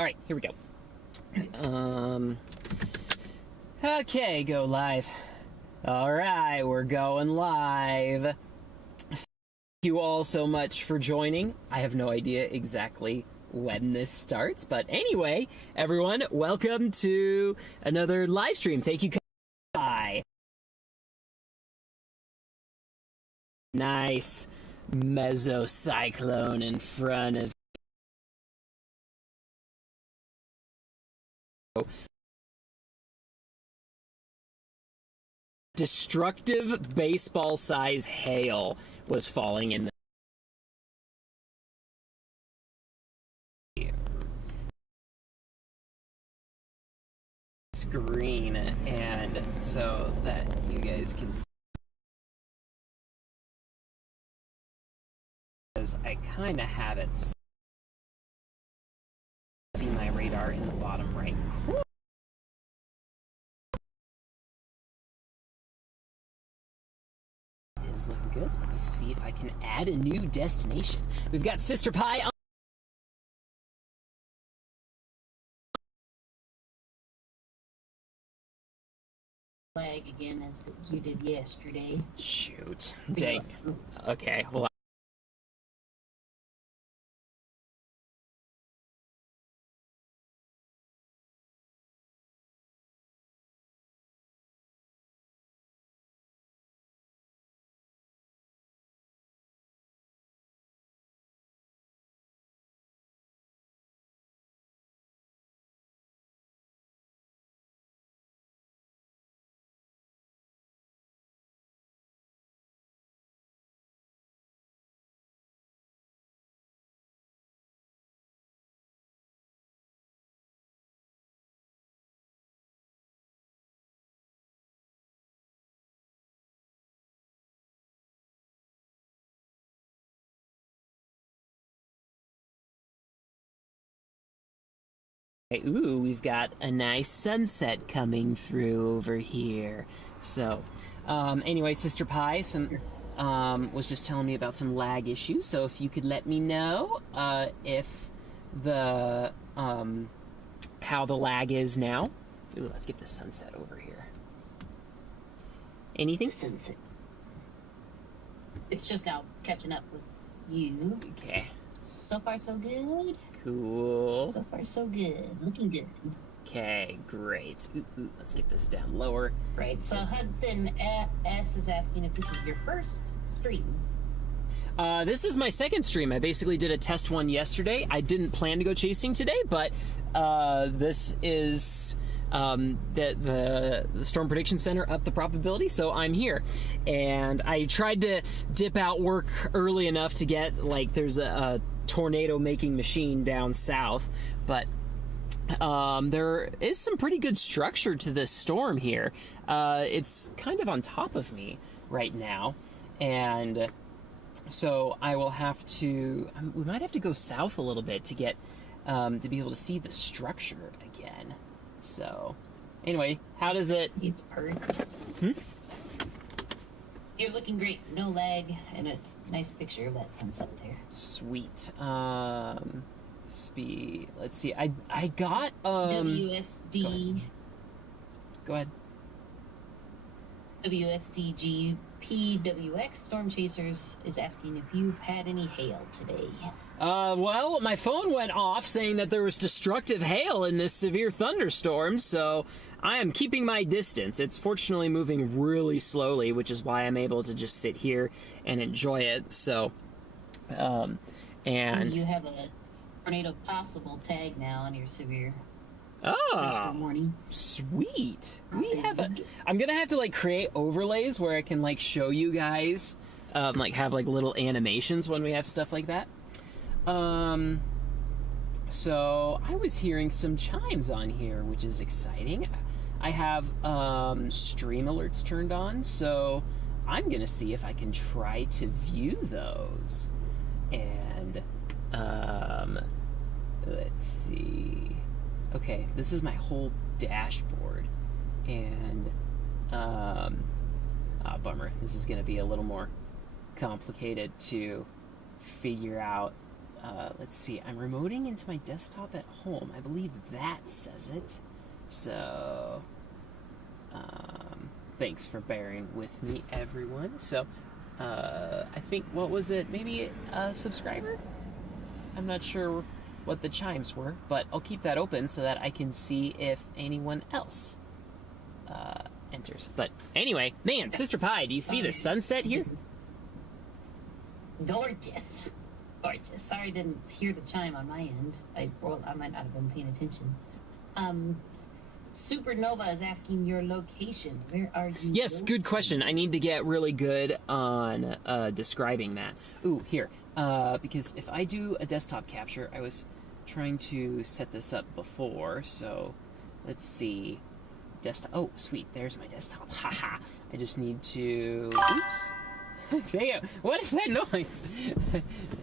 All right, here we go. Okay, go live. All right, we're going live. Thank you all so much for joining. I have no idea exactly when this starts, but anyway, everyone, welcome to another live stream. Thank you. Bye. Nice mesocyclone in front of destructive baseball-size hail was falling in the screen, and so that you guys can see, because I kind of have it. See my radar in the bottom right. Is looking good. Let me see if I can add a new destination. We've got Sister Pie on. Flag again as you did yesterday. Shoot. Dang. Okay, well. Ooh, we've got a nice sunset coming through over here. So, anyway, Sister Pie was just telling me about some lag issues. So if you could let me know if the how the lag is now. Ooh, let's get the sunset over here. Anything? Sunset. It's just now catching up with you. Okay. So far, so good. Cool. So far, so good. Looking good. Okay, great. Ooh, let's get this down lower. Right. So Hudson S is asking if this is your first stream. This is my second stream. I basically did a test one yesterday. I didn't plan to go chasing today, but this is the Storm Prediction Center upped the probability, so I'm here. And I tried to dip out work early enough to get, like, there's a tornado making machine down south, but there is some pretty good structure to this storm here. It's kind of on top of me right now, and so I will have to, we might have to go south a little bit to get to be able to see the structure again. So anyway, how does it? It's perfect. You're looking great. No lag, and a nice picture of that sunset there. Sweet. Speed. Let's see. I got WSD. Go ahead. WSD GPWX Storm Chasers is asking if you've had any hail today. Well, my phone went off saying that there was destructive hail in this severe thunderstorm, so I am keeping my distance. It's fortunately moving really slowly, which is why I'm able to just sit here and enjoy it. So, and you have a tornado possible tag now on your severe. Oh, morning. Sweet. We have a. I'm gonna have to like create overlays where I can like show you guys, like have like little animations when we have stuff like that. So I was hearing some chimes on here, which is exciting. I have stream alerts turned on, so I'm gonna see if I can try to view those. And let's see. Okay, this is my whole dashboard, and bummer. This is gonna be a little more complicated to figure out let's see. I'm remoting into my desktop at home. I believe that says it. So, thanks for bearing with me, everyone. So, I think, what was it? Maybe a subscriber? I'm not sure what the chimes were, but I'll keep that open so that I can see if anyone else enters. But anyway, man, Sister Pie, do you see the sunset here? Gorgeous. Gorgeous. Sorry I didn't hear the chime on my end. I might not have been paying attention. Supernova is asking your location. Where are you? Yes, located? good question. I need to get really good on describing that. Ooh, here. Because if I do a desktop capture, I was trying to set this up before, so let's see. Desktop. Oh, sweet. There's my desktop. Haha. I just need to... Oops. Damn. What is that noise?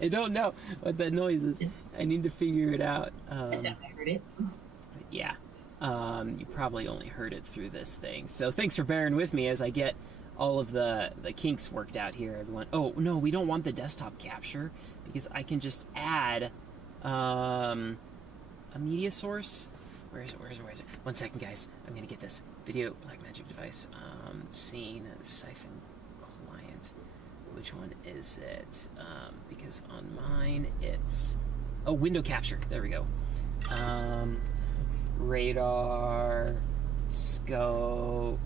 I don't know what that noise is. I need to figure it out. I heard it. Yeah. You probably only heard it through this thing. So thanks for bearing with me as I get all of the kinks worked out here, everyone. Oh, no, we don't want the desktop capture because I can just add a media source. Where is it? 1 second, guys. I'm going to get this. Video Blackmagic device. Scene, siphon client. Which one is it? Because on mine, it's... Oh, window capture. There we go. Radar, scope,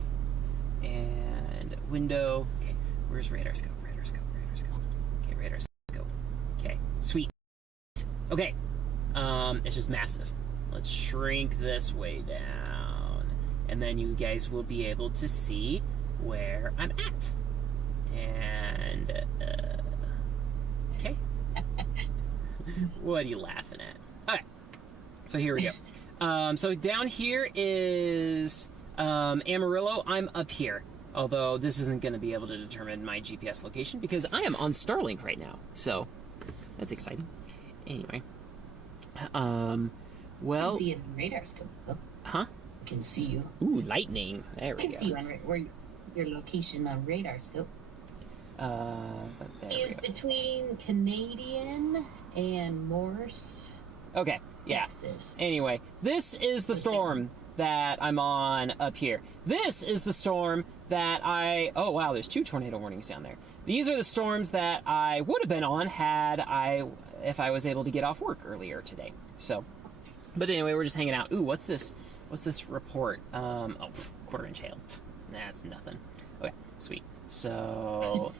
and window. Okay, where's radar scope? Radar scope. Okay, radar scope. Okay, sweet. Okay, it's just massive. Let's shrink this way down, and then you guys will be able to see where I'm at. And, okay. What are you laughing at? Okay, so here we go. So down here is Amarillo. I'm up here, although this isn't going to be able to determine my GPS location because I am on Starlink right now. So that's exciting. Anyway, well, I can see you on radar scope. Oh, huh? I can see you. Ooh, lightning! There we I can go. see you on where your location on radar scope is between Canadian and Morse. Okay. Yeah. Texas. Anyway, this is the storm that I'm on up here. This is the storm that oh wow, there's 2 tornado warnings down there. These are the storms that I would have been on if I was able to get off work earlier today. So, but anyway, we're just hanging out. Ooh, what's this? What's this report? Quarter-inch hail. That's nothing. Okay, sweet. So,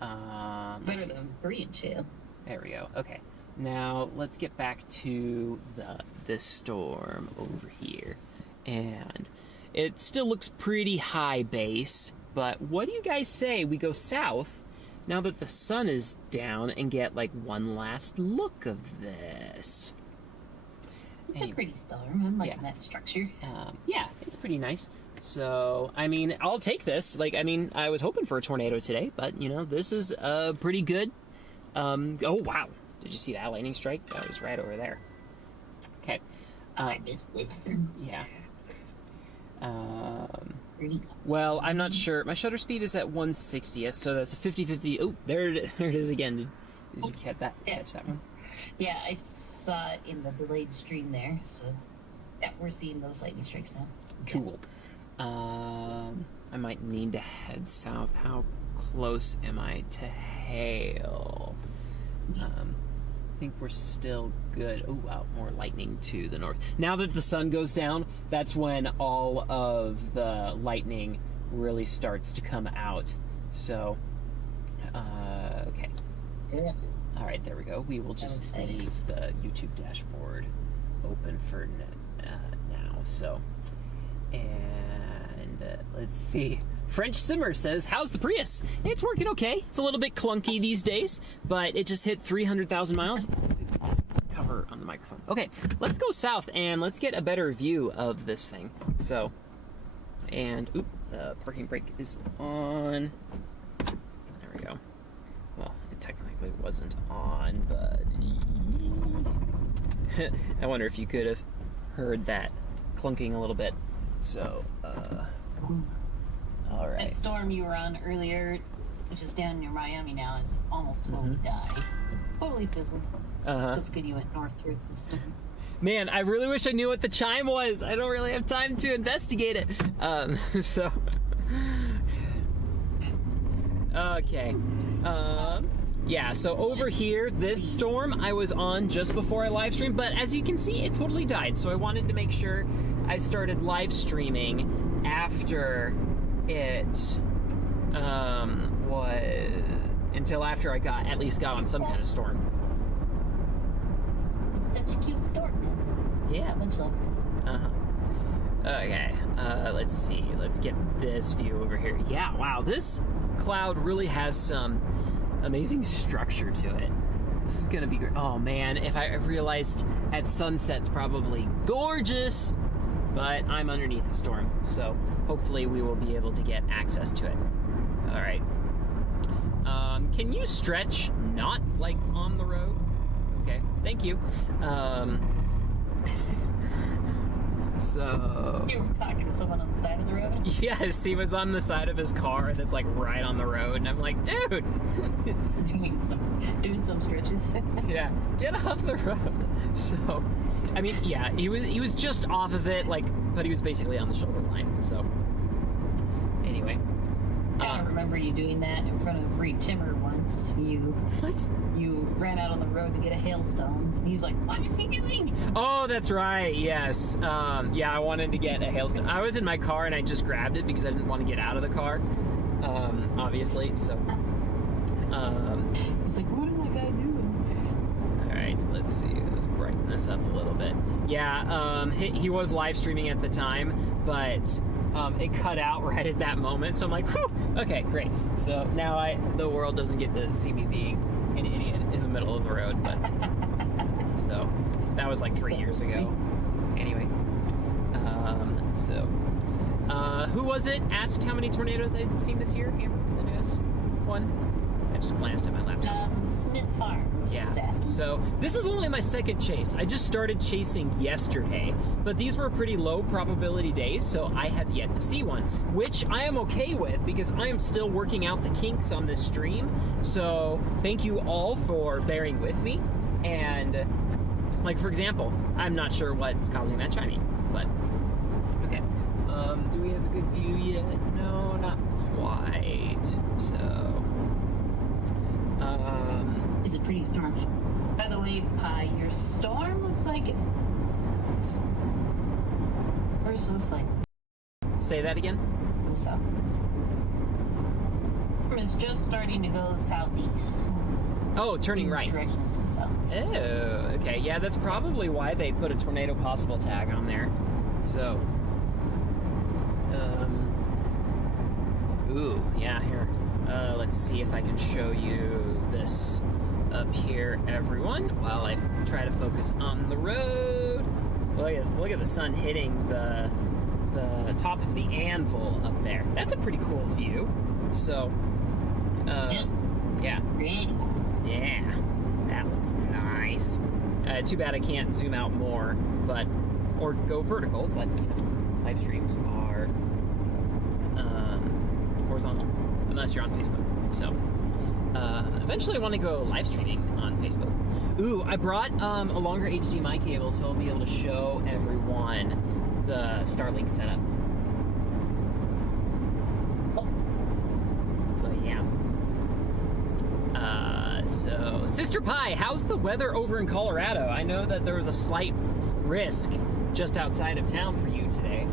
better than 3-inch hail. There we go. Okay. Now, let's get back to this storm over here. And it still looks pretty high base, but what do you guys say we go south now that the sun is down and get, like, one last look of this? It's a pretty storm. I'm liking that structure. Yeah, it's pretty nice. So, I mean, I'll take this. Like, I mean, I was hoping for a tornado today, but, you know, this is pretty good. Oh, wow. Did you see that lightning strike? That was right over there. Okay. I missed it. Yeah. Well, I'm not sure. My shutter speed is at 1/60th, so that's a 50/50. Oh, there it is again. Did you catch that one? Yeah, I saw it in the delayed stream there. So, yeah, we're seeing those lightning strikes now. Cool. I might need to head south. How close am I to hail? I think we're still good. Oh, wow, more lightning to the north. Now that the sun goes down, that's when all of the lightning really starts to come out. So, okay. Yeah. All right, there we go. We will just leave the YouTube dashboard open for now. So, and let's see. French Simmer says, how's the Prius? It's working okay. It's a little bit clunky these days, but it just hit 300,000 miles. Put this cover on the microphone. Okay, let's go south and let's get a better view of this thing. So, and, the parking brake is on. There we go. Well, it technically wasn't on, but I wonder if you could have heard that clunking a little bit. So, all right. That storm you were on earlier, which is down near Miami now, is almost totally died. Totally fizzled. That's good you went north towards the storm. Man, I really wish I knew what the chime was. I don't really have time to investigate it. So... Okay. Yeah, so over here, this storm I was on just before I live streamed, but as you can see, it totally died. So I wanted to make sure I started live streaming after it was until after I at least got on some kind of storm. It's such a cute storm. Yeah. Much love. Okay, let's see. Let's get this view over here. Yeah, wow, this cloud really has some amazing structure to it. This is gonna be great. Oh man, if I realized at sunset's probably gorgeous, but I'm underneath a storm, so hopefully we will be able to get access to it. All right. Can you stretch not like on the road? Okay, thank you. So... You were talking to someone on the side of the road? Yes, he was on the side of his car that's like right on the road, and I'm like, dude! doing some stretches. Yeah, get off the road. So, I mean, yeah, he was just off of it, like, but he was basically on the shoulder line, so... Anyway. I don't remember you doing that in front of Reed Timmer once. What? You ran out on the road to get a hailstone. And he was like, what is he doing? Oh, that's right, yes. Yeah, I wanted to get a hailstone. I was in my car and I just grabbed it because I didn't want to get out of the car, obviously, so... He's like, what is that guy doing? Alright, let's see. Let's brighten this up a little bit. Yeah, he was live streaming at the time, but... it cut out right at that moment, so I'm like, whew, okay, great. So now the world doesn't get to see me being an idiot in the middle of the road, but so that was like 3 years ago. Anyway, who was it asked how many tornadoes I'd seen this year? Amber, the newest one? I just glanced at my laptop. Smith Farms is asking. So this is only my second chase. I just started chasing yesterday, but these were pretty low probability days, so I have yet to see one, which I am okay with because I am still working out the kinks on this stream. So thank you all for bearing with me. And like, for example, I'm not sure what's causing that chiming, but okay. Do we have a good view yet? No, not quite. So... It's a pretty stormy. By the way, your storm looks like it's first looks like. Say that again? The southwest. It's just starting to go southeast. Oh, turning right. Directions to the southeast. Oh, okay. Yeah, that's probably why they put a tornado possible tag on there. So, ooh, yeah, here. Let's see if I can show you this up here, everyone, while I try to focus on the road. Look at the sun hitting the top of the anvil up there. That's a pretty cool view. So, yeah. Yeah, that looks nice. Too bad I can't zoom out more, or go vertical, but, you know, live streams are horizontal, unless you're on Facebook. So, eventually I want to go live streaming on Facebook. Ooh, I brought a longer HDMI cable, so I'll be able to show everyone the Starlink setup. But yeah. So, Sister Pie, how's the weather over in Colorado? I know that there was a slight risk just outside of town for you today.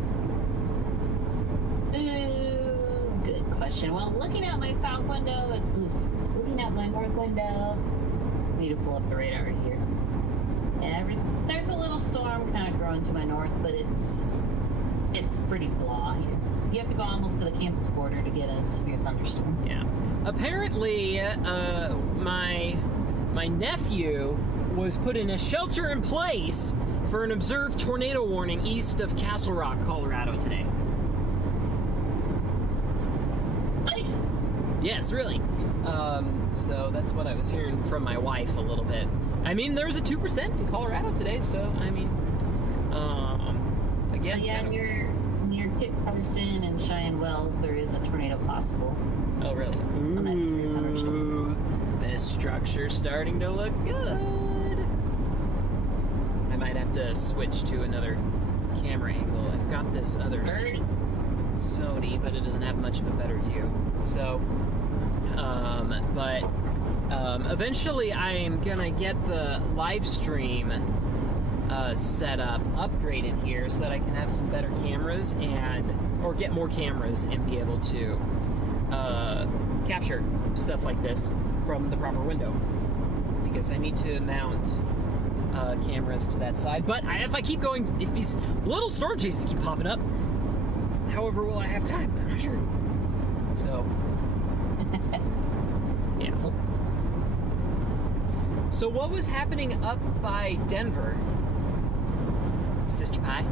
Good question. Well, looking out my south window, it's blue skies. Looking out my north window, I need to pull up the radar here. Yeah, there's a little storm kind of growing to my north, but it's pretty blah here. You have to go almost to the Kansas border to get a severe thunderstorm. Yeah. Apparently, my nephew was put in a shelter in place for an observed tornado warning east of Castle Rock, Colorado today. Yes, really. So that's what I was hearing from my wife a little bit. I mean, there's a 2% in Colorado today, so I mean, again. Yeah, near Kit Carson and Cheyenne Wells, there is a tornado possible. Oh, really? On that severe thunderstorm. This structure's starting to look good. have to switch to another camera angle. I've got this other Sony, but it doesn't have much of a better view. So, eventually I am gonna get the live stream setup upgraded here so that I can have some better cameras or get more cameras and be able to capture stuff like this from the proper window, because I need to mount cameras to that side. But if I keep going, if these little storm chases keep popping up, however will I have time? I'm not sure. So, yeah. So what was happening up by Denver, Sister Pie?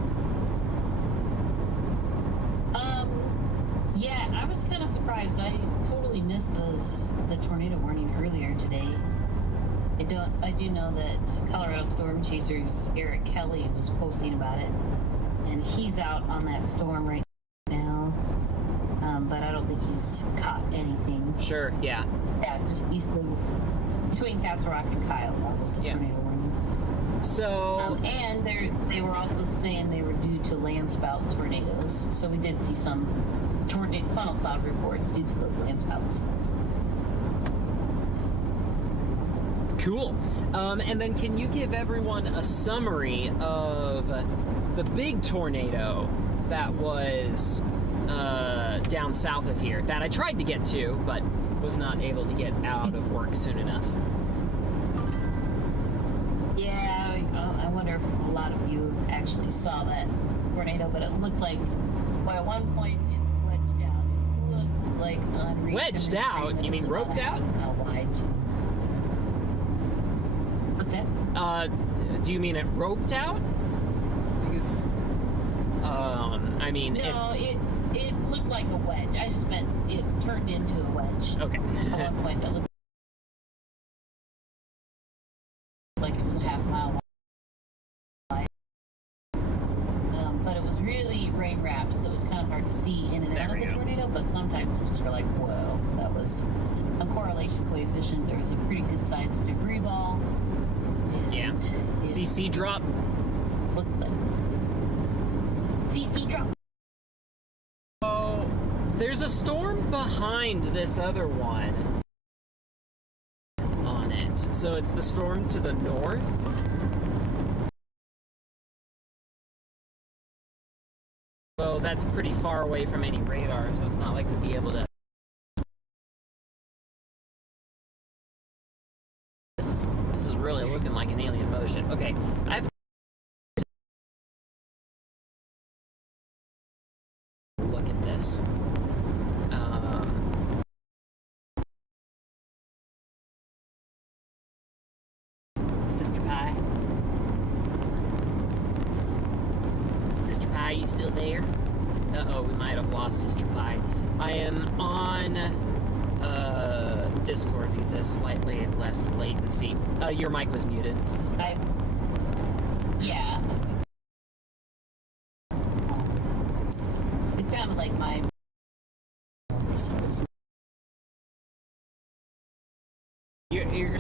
Yeah, I was kind of surprised. I totally missed the tornado warning earlier today. I do know that Colorado Storm Chasers Eric Kelly was posting about it, and he's out on that storm right now. But I don't think he's caught anything. Sure, yeah. Yeah, just eastly between Castle Rock and Kyle. That was a tornado warning. So, and they were also saying they were due to landspout tornadoes. So we did see some tornado funnel cloud reports due to those landspouts. cool. And then can you give everyone a summary of the big tornado that was down south of here that I tried to get to, but was not able to get out of work soon enough? Yeah, I wonder if a lot of you actually saw that tornado, but it looked like, well, at one point it wedged out. It looked like unreachable. Wedged out? You mean roped out? How wide? What's that? Do you mean it roped out? Because, I mean... No, it looked like a wedge. I just meant it turned into a wedge. Okay. At one point, it looked like it was a half mile wide. But it was really rain wrapped, so it was kind of hard to see in and out of the tornado. But sometimes you just were like, whoa, that was a correlation coefficient. There was a pretty good sized debris ball. Yeah. CC drop. Looked like CC drop. Oh, there's a storm behind this other one on it. So it's the storm to the north. So that's pretty far away from any radar, so it's not like we'd be able to... This is really looking like an alien motion. Okay, I've... Look at this. Sister Pie. Sister Pie, you still there? Uh-oh, we might have lost Sister Pie. I am on Discord because there's slightly less latency. Your mic was muted, Sister Pie. Yeah. It sounded like my... You're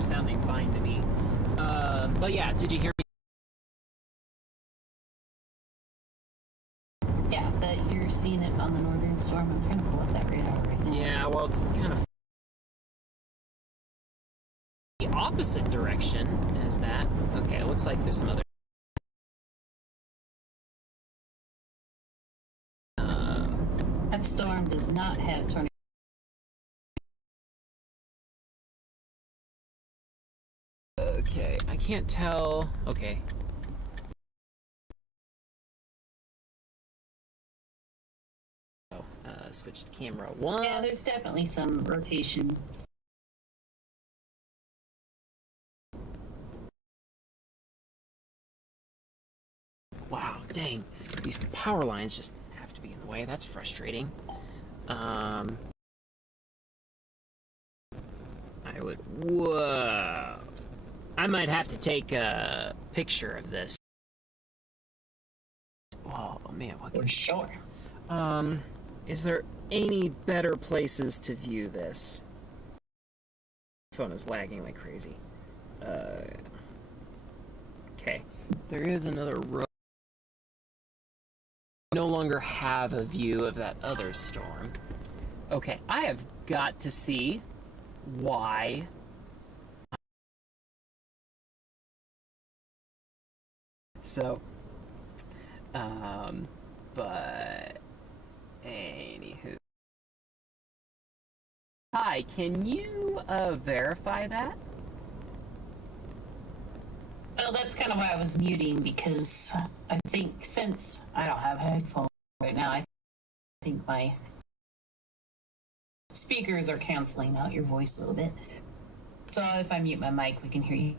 sounding fine to me. But yeah, did you hear me? Yeah, that you're seeing it on the northern storm. I'm trying to pull up that radar right now. Yeah, well, it's kind of the opposite direction as that. Okay, it looks like there's some other... That storm does not have tornado. Okay, I can't tell. Okay. Switch to camera 1. Yeah, there's definitely some rotation. Wow, dang. These power lines just have to be in the way. That's frustrating. I would... Whoa. I might have to take a picture of this. Oh, man. What For sure. Is there any better places to view this? Phone is lagging like crazy. Okay. There is another road. No longer have a view of that other storm. Okay, I have got to see why. So, but anywho. Hi, can you verify that? Well, that's kind of why I was muting, because I think since I don't have headphones right now, I think my speakers are canceling out your voice a little bit. So if I mute my mic, we can hear you.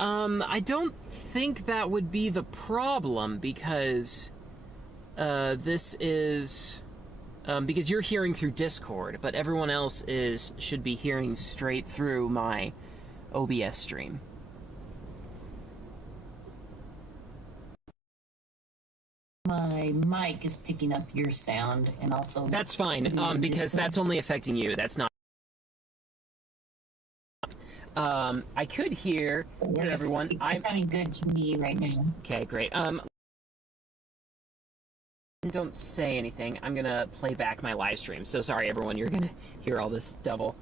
I don't think that would be the problem, because this is because you're hearing through Discord, but everyone else should be hearing straight through my OBS stream. My mic is picking up your sound, and also That's fine, because that's only affecting you. That's not. I could hear everyone. It's sounding good to me right now. Okay, great. Don't say anything. I'm gonna play back my live stream. So sorry, everyone. You're gonna hear all this double.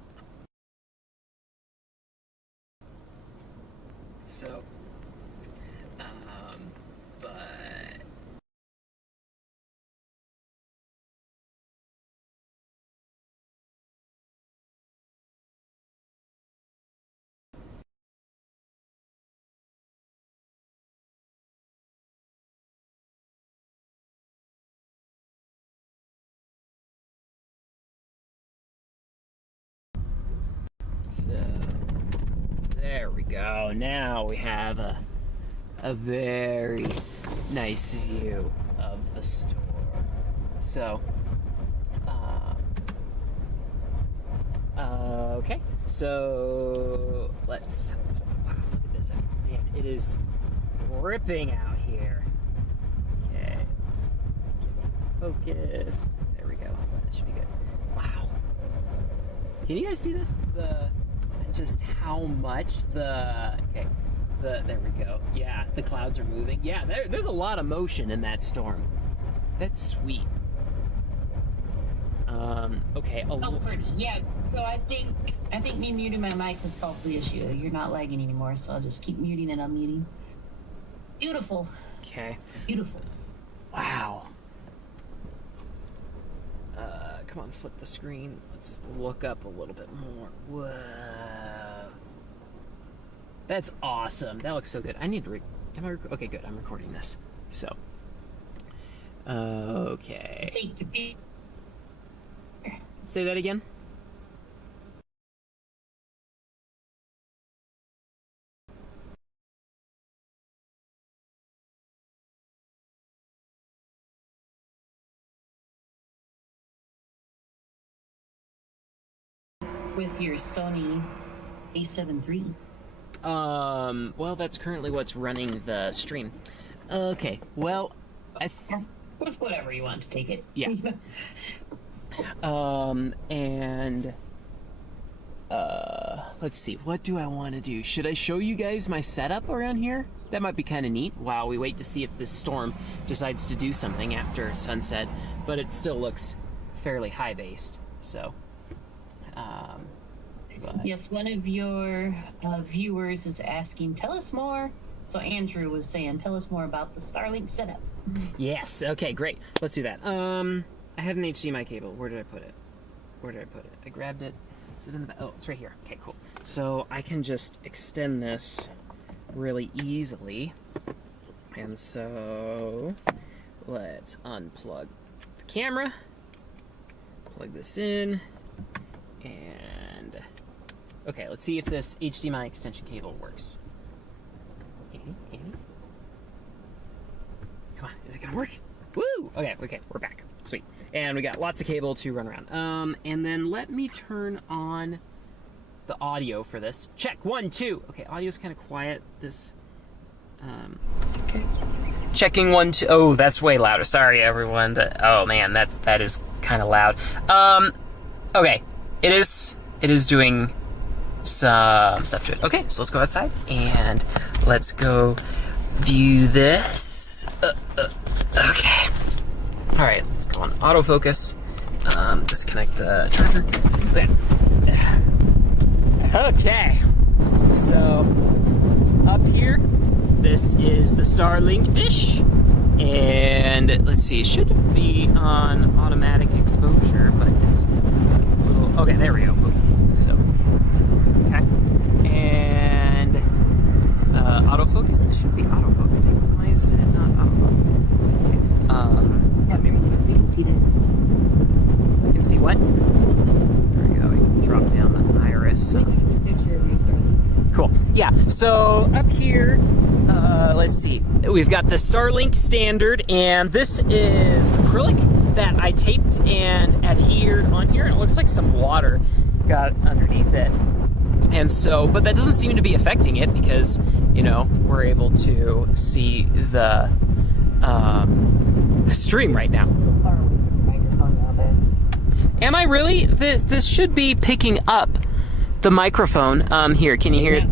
So, but. So, there we go. Now we have a very nice view of the store. So, okay. So, let's. Wow, look at this. Man, it is ripping out here. Okay, let's focus. There we go. That should be good. Wow. Can you guys see this? Just how much there we go. Yeah, the clouds are moving. Yeah, there's a lot of motion in that storm. That's sweet. Okay. Oh, pretty. Yes. So I think me muting my mic has solved the issue. You're not lagging anymore, so I'll just keep muting and unmuting. Beautiful. Okay. Beautiful. Wow. Come on, flip the screen. Let's look up a little bit more. Whoa. That's awesome. That looks so good. I need to okay, good. I'm recording this. So. Okay. Take your pick. Say that again. With your Sony A7 III. Well, that's currently what's running the stream. Okay, well, With whatever you want to take it. Yeah. And let's see, what do I want to do? Should I show you guys my setup around here? That might be kind of neat while we wait to see if this storm decides to do something after sunset, but it still looks fairly high-based, so. Yes, one of your viewers is asking, tell us more. So Andrew was saying, tell us more about the Starlink setup. Yes, okay, great. Let's do that. I had an HDMI cable. Where did I put it? I grabbed it. Is it in the back? Oh, it's right here. Okay, cool. So I can just extend this really easily. And so let's unplug the camera, plug this in, and okay, let's see if this HDMI extension cable works. Come on, is it gonna work? Woo! Okay, we're back. Sweet. And we got lots of cable to run around. And then let me turn on the audio for this. Check, 1, 2. Okay, audio's kind of quiet. This, okay. Checking 1, 2. Oh, that's way louder. Sorry, everyone. Oh man, that is kind of loud. Okay, it is doing some stuff to it. Okay, so let's go outside and let's go view this. Okay. All right, let's go on autofocus. Disconnect the charger. Okay. So up here, this is the Starlink dish. And let's see, it should be on automatic exposure, but it's a little, okay, there we go. So, okay. And autofocus, it should be autofocusing. Why is it not autofocusing? Okay. Yeah, maybe we can see that. You can see what? There we go, we can drop down the iris. Picture of your Starlink. Cool. Yeah, so up here, let's see. We've got the Starlink standard, and this is acrylic that I taped and adhered on here. And it looks like some water got underneath it. And so, but that doesn't seem to be affecting it because, you know, we're able to see the stream right now. Am I really? This should be picking up the microphone. Here, can you hear it?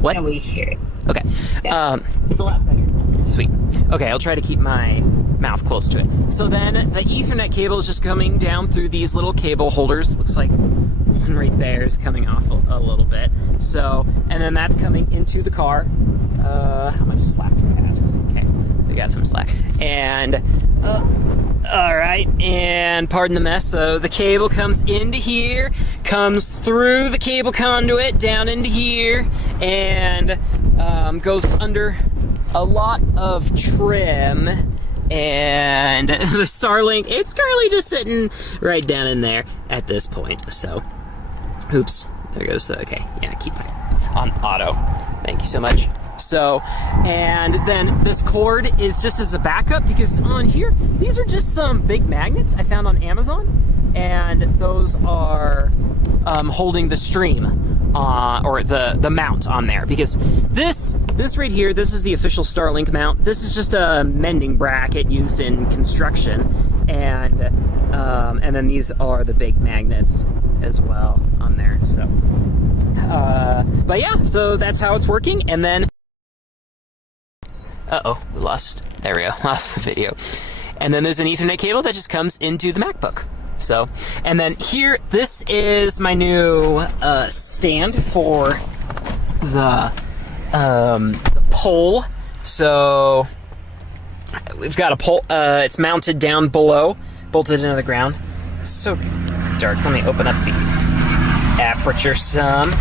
What? No, we hear it. Okay. Yeah. It's a lot better. Sweet. Okay, I'll try to keep my mouth close to it. So then the Ethernet cable is just coming down through these little cable holders. Looks like one right there is coming off a little bit. So, and then that's coming into the car. How much slack do we have? Okay, we got some slack. And, all right, and pardon the mess. So the cable comes into here, comes through the cable conduit down into here, and goes under a lot of trim, and the Starlink, it's currently just sitting right down in there at this point. So, oops, there goes the, okay, yeah, keep it on auto. Thank you so much. So, and then this cord is just as a backup because on here, these are just some big magnets I found on Amazon, and those are holding the stream or the mount on there, because this right here, this is the official Starlink mount. This is just a mending bracket used in construction, and then these are the big magnets as well on there. So, but yeah, so that's how it's working. And then, we lost. There we go, lost the video. And then there's an Ethernet cable that just comes into the MacBook. So, and then here, this is my new stand for the pole. So we've got a pole. It's mounted down below, bolted into the ground. It's so dark. Let me open up the aperture some.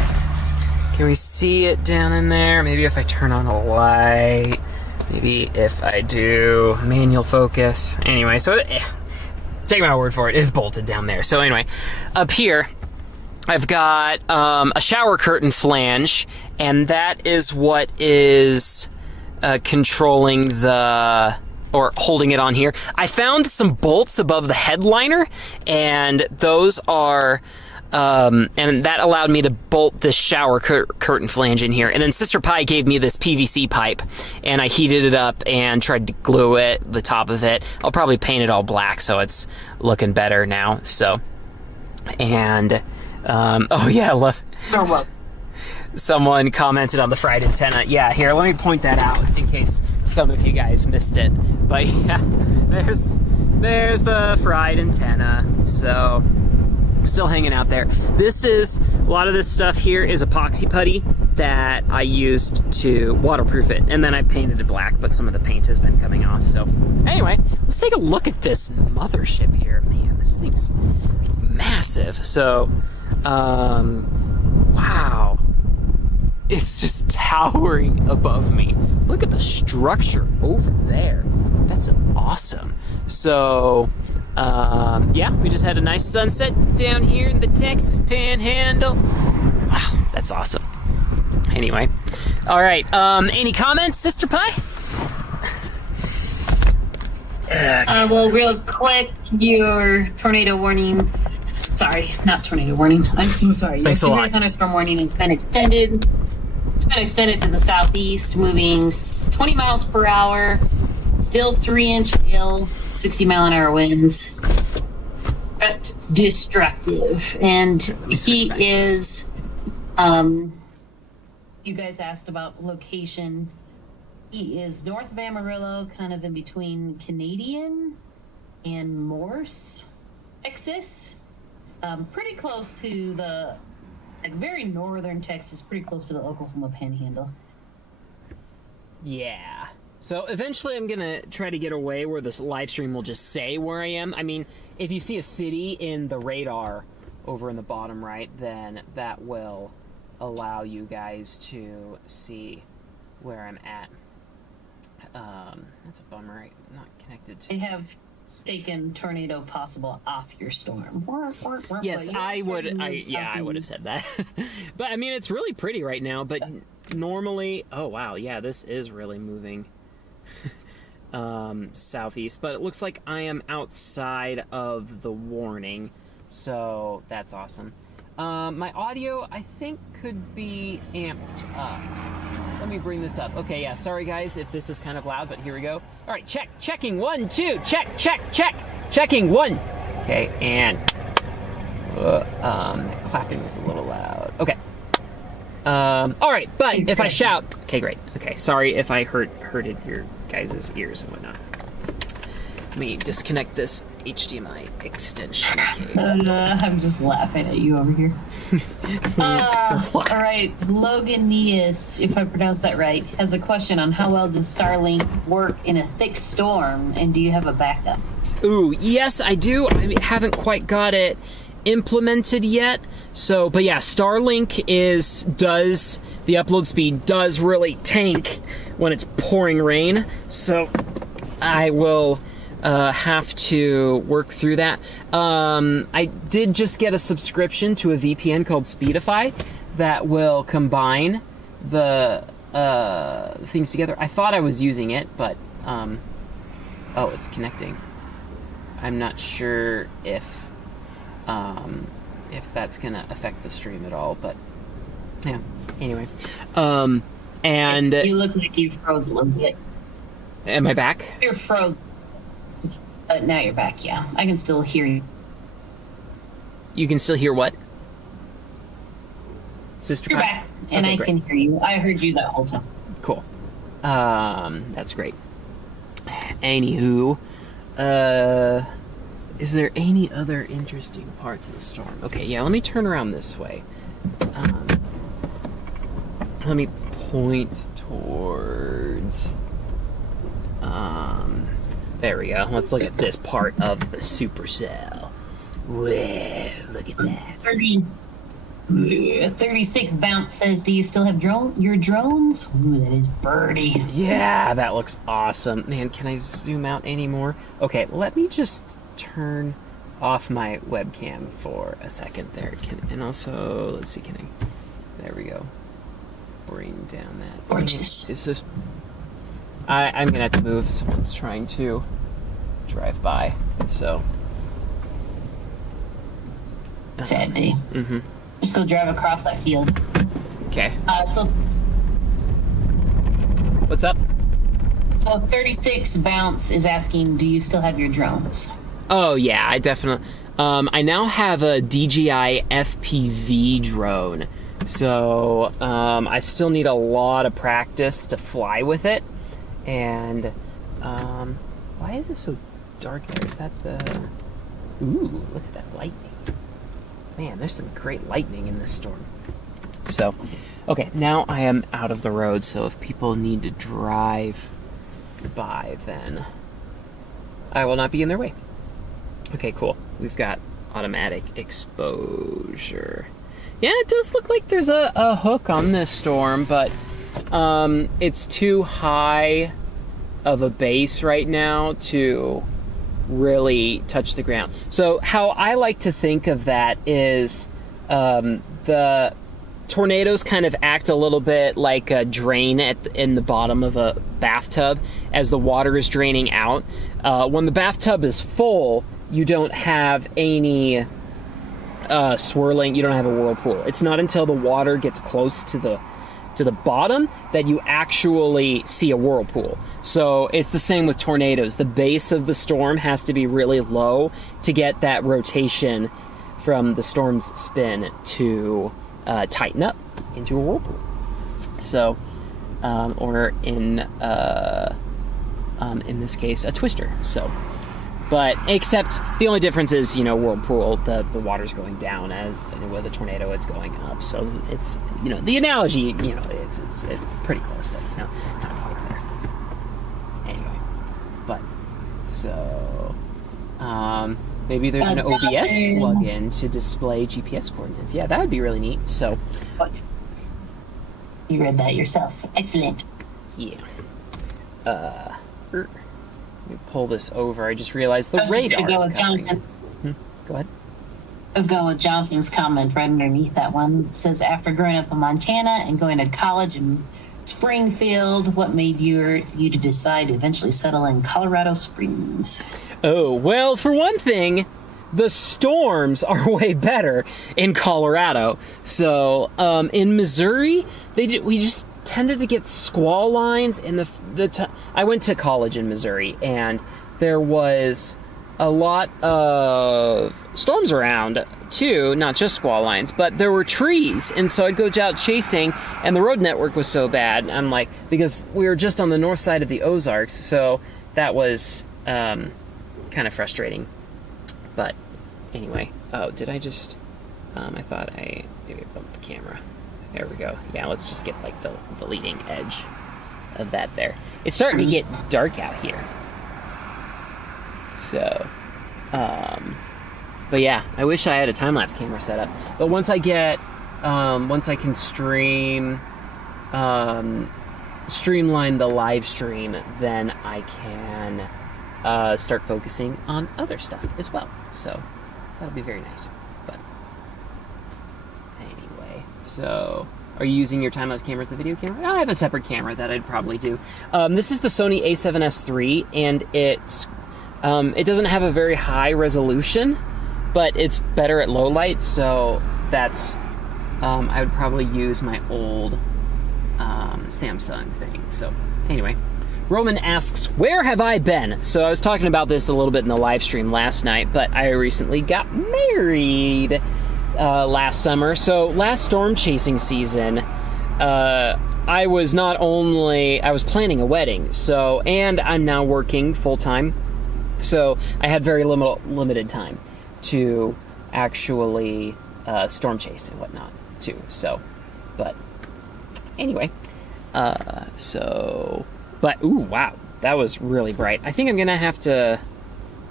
Can we see it down in there? Maybe if I turn on a light. Maybe if I do manual focus. Anyway, so take my word for it, is bolted down there. So anyway, up here, I've got a shower curtain flange, and that is what is controlling or holding it on here. I found some bolts above the headliner, and those are, and that allowed me to bolt this shower curtain flange in here. And then Sister Pie gave me this PVC pipe, and I heated it up and tried to glue the top of it. I'll probably paint it all black so it's looking better now. So, and, oh yeah, look. Someone commented on the fried antenna. Yeah, here, let me point that out in case some of you guys missed it. But yeah, there's the fried antenna. So, still hanging out there. A lot of this stuff here is epoxy putty that I used to waterproof it, and then I painted it black, but some of the paint has been coming off. So anyway, let's take a look at this mothership here. Man, this thing's massive. So, wow. It's just towering above me. Look at the structure over there. That's awesome. So, yeah, we just had a nice sunset down here in the Texas Panhandle. Wow, that's awesome. Anyway, all right. Any comments, Sister Pie? Well, real quick, your tornado warning. Sorry, not tornado warning. I'm so sorry. Thanks a lot. Thunderstorm warning has been extended. It's been extended to the southeast, moving 20 miles per hour. Still 3-inch hail, 60-mile-an-hour winds. But destructive. And he is you guys asked about location. He is north of Amarillo, kind of in between Canadian and Morse, Texas. Pretty close to the, like, very northern Texas, pretty close to the Oklahoma Panhandle. Yeah. So eventually I'm going to try to get away where this live stream will just say where I am. I mean, if you see a city in the radar over in the bottom right, then that will allow you guys to see where I'm at. That's a bummer. I'm not connected to... They have taken tornado possible off your storm. Yes, I would have said that. But I mean, it's really pretty right now, but normally... Oh, wow. Yeah, this is really moving southeast, but it looks like I am outside of the warning, so that's awesome. My audio, I think, could be amped up. Let me bring this up. Okay, yeah, sorry guys if this is kind of loud, but here we go. All right, checking 1, 2, check, checking 1. Okay, and that clapping was a little loud. Okay. All right, but if I shout, okay, great. Okay, sorry if I hurted your guys' ears and whatnot. Let me disconnect this HDMI extension cable. I'm just laughing at you over here. All right, Logan Neas, if I pronounce that right, has a question on how well does Starlink work in a thick storm, and do you have a backup? Ooh, yes, I do. I haven't quite got it implemented yet. So, but yeah, Starlink does the upload speed does really tank when it's pouring rain. So I will have to work through that. I did just get a subscription to a VPN called Speedify that will combine the things together. I thought I was using it, but oh, it's connecting. I'm not sure if that's gonna affect the stream at all, but yeah. Anyway, and you look like you froze a little bit. Am I back? You're frozen. Now you're back. Yeah, I can still hear you. You can still hear what? Sister, you're back, and okay, I can hear you. I heard you that whole time. Cool. That's great. Anywho, is there any other interesting parts of the storm? Okay, yeah, let me turn around this way. Let me point towards... there we go. Let's look at this part of the supercell. Whoa, look at that. 36 Bounce says, do you still have your drones? Ooh, that is birdie. Yeah, that looks awesome. Man, can I zoom out any more? Okay, let me just turn off my webcam for a second there. And also, let's see, can I... There we go. Bring down that... Gorgeous. Is this... I'm gonna have to move. Someone's trying to drive by, so... Sad day. Mm-hmm. Just go drive across that field. Okay. So... What's up? So 36 Bounce is asking, do you still have your drones? Oh, yeah, I definitely... I now have a DJI FPV drone, so I still need a lot of practice to fly with it. And why is it so dark there? Is that the... Ooh, look at that lightning. Man, there's some great lightning in this storm. So, okay, now I am out of the road, so if people need to drive by, then I will not be in their way. Okay, cool. We've got automatic exposure. Yeah, it does look like there's a hook on this storm, but it's too high of a base right now to really touch the ground. So how I like to think of that is the tornadoes kind of act a little bit like a drain in the bottom of a bathtub as the water is draining out. When the bathtub is full, you don't have any swirling, you don't have a whirlpool. It's not until the water gets close to the bottom that you actually see a whirlpool. So it's the same with tornadoes. The base of the storm has to be really low to get that rotation from the storm's spin to tighten up into a whirlpool. So, or in this case, a twister. So, but except the only difference is, whirlpool, the water's going down, as with a tornado, it's going up. So it's, the analogy, it's pretty close, but kind of here there. Anyway, but so maybe there's an OBS plugin to display GPS coordinates. Yeah, that would be really neat. So you read that yourself. Excellent. Yeah. Let me pull this over. I just realized the radar is covering. Go ahead. I was going with Jonathan's comment right underneath that one. It says, after growing up in Montana and going to college in Springfield, what made you to decide to eventually settle in Colorado Springs? Oh, well, for one thing, the storms are way better in Colorado. So, in Missouri, we just tended to get squall lines in I went to college in Missouri, and there was a lot of storms around too, not just squall lines, but there were trees, and so I'd go out chasing, and the road network was so bad. I'm like, because we were just on the north side of the Ozarks, so that was kind of frustrating. But anyway, did I just I thought maybe I bumped the camera. There we go. Yeah, let's just get like the leading edge of that there. It's starting to get dark out here. So, but yeah, I wish I had a time-lapse camera set up. But once I can streamline the live stream, then I can start focusing on other stuff as well. So that'll be very nice. But anyway, so are you using your time-lapse camera as the video camera? I have a separate camera that I'd probably do. This is the Sony a7S III, and it doesn't have a very high resolution, but it's better at low light, so that's, I would probably use my old Samsung thing. So anyway, Roman asks, where have I been? So I was talking about this a little bit in the live stream last night, but I recently got married last summer. So last storm chasing season, I was planning a wedding, and I'm now working full-time. So I had very limited time to actually storm chase and whatnot too. So, but anyway, ooh, wow, that was really bright. I think I'm gonna have to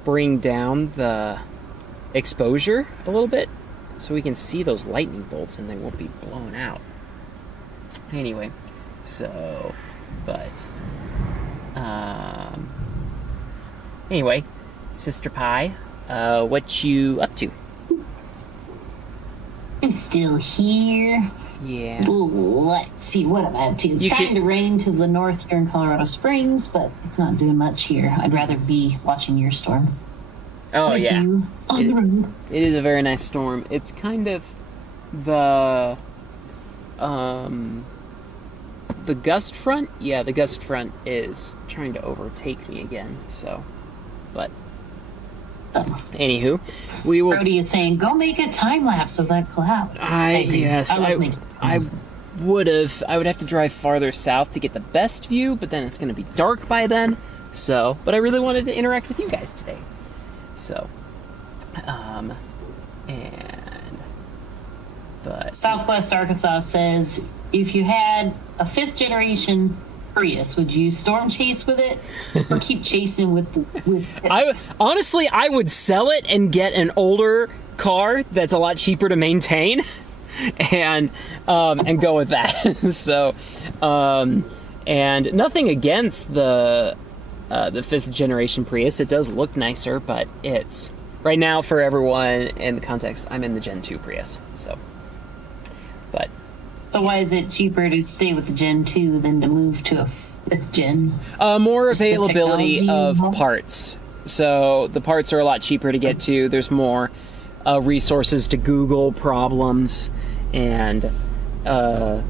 bring down the exposure a little bit so we can see those lightning bolts and they won't be blown out. Anyway, so, but anyway, Sister Pie, what you up to? I'm still here. Yeah. Let's see, what am I up to? It's trying to rain to the north here in Colorado Springs, but it's not doing much here. I'd rather be watching your storm. Oh, yeah. On the road. It is a very nice storm. It's kind of the gust front. Yeah, the gust front is trying to overtake me again, so, but anywho, we will. Brody is saying, "Go make a time lapse of that cloud." I would have. I would have to drive farther south to get the best view, but then it's going to be dark by then. So, but I really wanted to interact with you guys today. So, but Southwest Arkansas says, if you had a 5th generation Prius, would you storm chase with it, or keep chasing with? I would sell it and get an older car that's a lot cheaper to maintain, and go with that. So, and nothing against the 5th generation Prius. It does look nicer, but it's right now for everyone in the context. I'm in the Gen 2 Prius, so. But so why is it cheaper to stay with the Gen 2 than to move to a 5th gen? More availability of parts. So the parts are a lot cheaper to get to. There's more resources to Google problems, and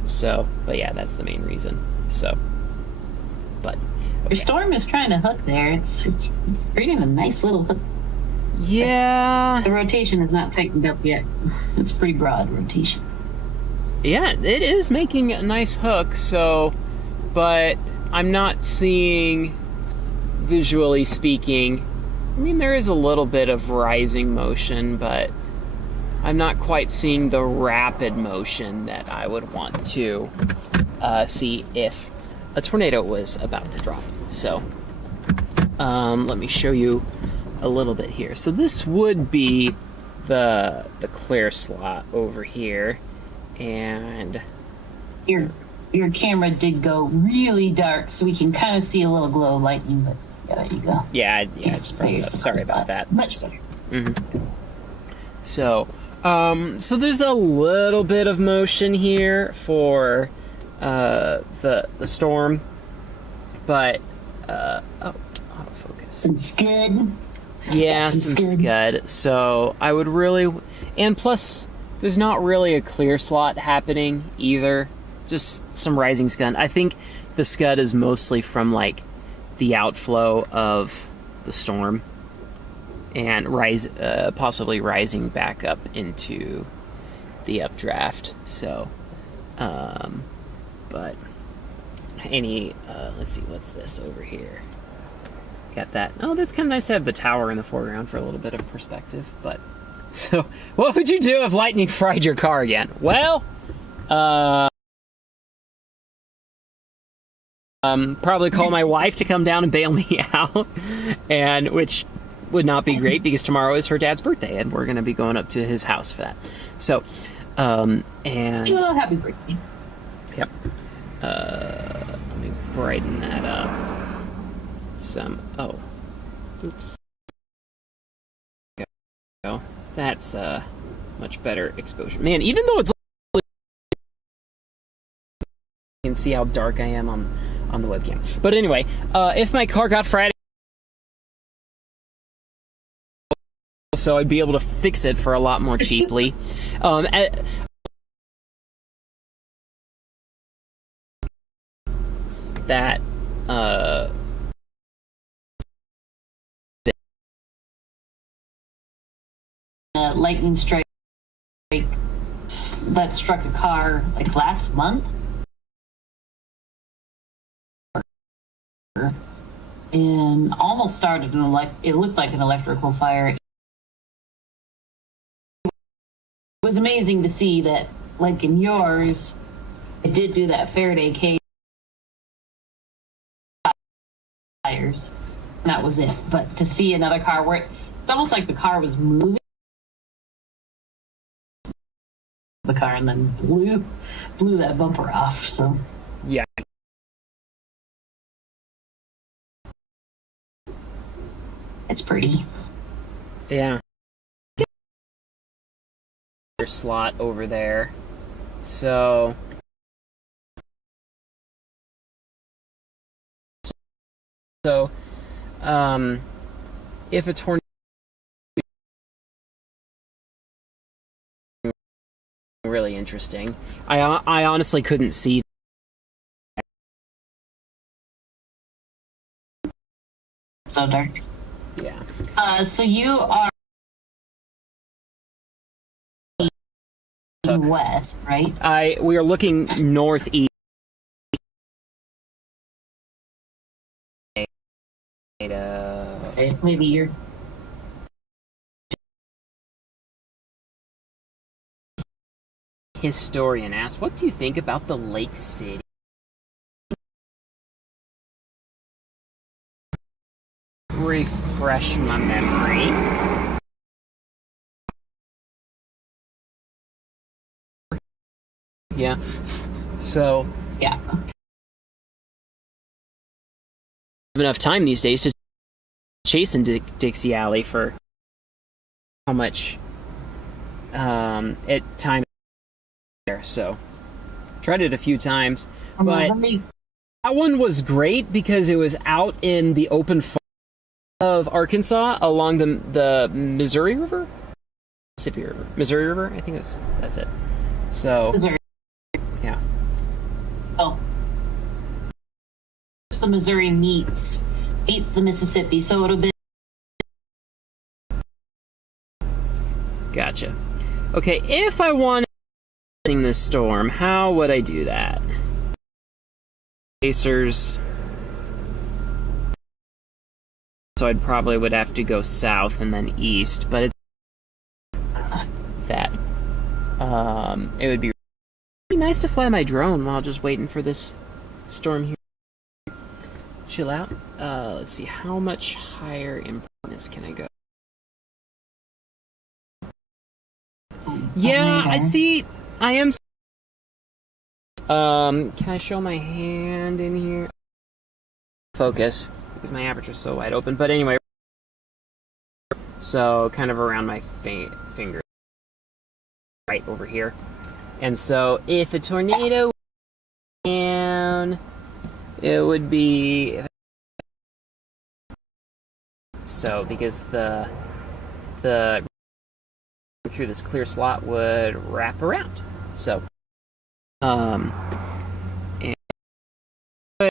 so. But yeah, that's the main reason. So, but okay. Your storm is trying to hook there. It's creating a nice little hook. Yeah. The rotation is not tightened up yet. It's pretty broad rotation. Yeah, it is making a nice hook, so, but I'm not seeing, visually speaking, I mean, there is a little bit of rising motion, but I'm not quite seeing the rapid motion that I would want to see if a tornado was about to drop. So, let me show you a little bit here. So this would be the clear slot over here, and Your camera did go really dark, so we can kind of see a little glow of lightning. But yeah, there you go. yeah, I just brought it up. Sorry about that. Much better. So, so there's a little bit of motion here for the storm, but autofocus. Some scud. Yeah, some scud. So I would really, and plus there's not really a clear slot happening either. Just some rising scud. I think the scud is mostly from like the outflow of the storm and possibly rising back up into the updraft. So, but let's see, what's this over here? Got that. Oh, that's kind of nice to have the tower in the foreground for a little bit of perspective. But so, what would you do if lightning fried your car again? Well, probably call my wife to come down and bail me out, and which would not be great because tomorrow is her dad's birthday, and we're going to be going up to his house for that. So, and happy birthday. Yep. Let me brighten that up. Oops. Go. That's much better exposure. Man, even though it's you can see how dark I am on the webcam. But anyway, if my car got fried, so I'd be able to fix it for a lot more cheaply. That lightning strike that struck a car like last month, and almost started it looked like an electrical fire. It was amazing to see that, like in yours, it did do that Faraday cage fires. And that was it. But to see another car where it's almost like the car was moving the car and then blew that bumper off. So yeah. It's pretty. Yeah. Slot over there. So if a tornado really interesting. I honestly couldn't see. So dark. Yeah. So you are west, right? We are looking northeast. Maybe you're historian asks, what do you think about the Lake City? Refresh my memory. Yeah. So, yeah. Enough time these days to chase in Dixie Alley for how much time there. So, tried it a few times, but that one was great because it was out in the open of Arkansas along the Missouri River, Mississippi River, Missouri River. I think that's it. So, Missouri. Yeah. Oh, the Missouri meets the Mississippi, so it'll be. Gotcha. Okay, if I want this storm. How would I do that? Chasers. So I'd probably would have to go south and then east, but it's that. It would be nice to fly my drone while just waiting for this storm here. Chill out. Let's see, how much higher in brightness can I go? Yeah, I see. I am. Can I show my hand in here? Focus, because my aperture's so wide open. But anyway, so kind of around my finger, right over here. And so if a tornado down, it would be so because the through this clear slot would wrap around. So and what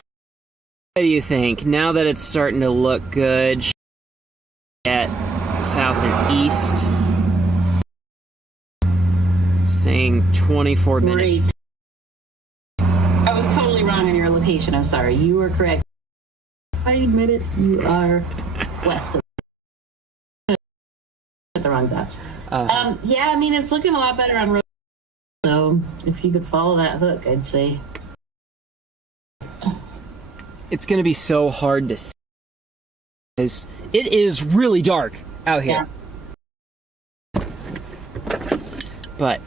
do you think? Now that it's starting to look good at south and east, it's saying 24 minutes. I was totally wrong on your location. I'm sorry. You were correct. I admit it. You are west of the wrong dots. Yeah, I mean, it's looking a lot better on road. So if you could follow that hook, I'd say. It's going to be so hard to see. It is really dark out here. Yeah. But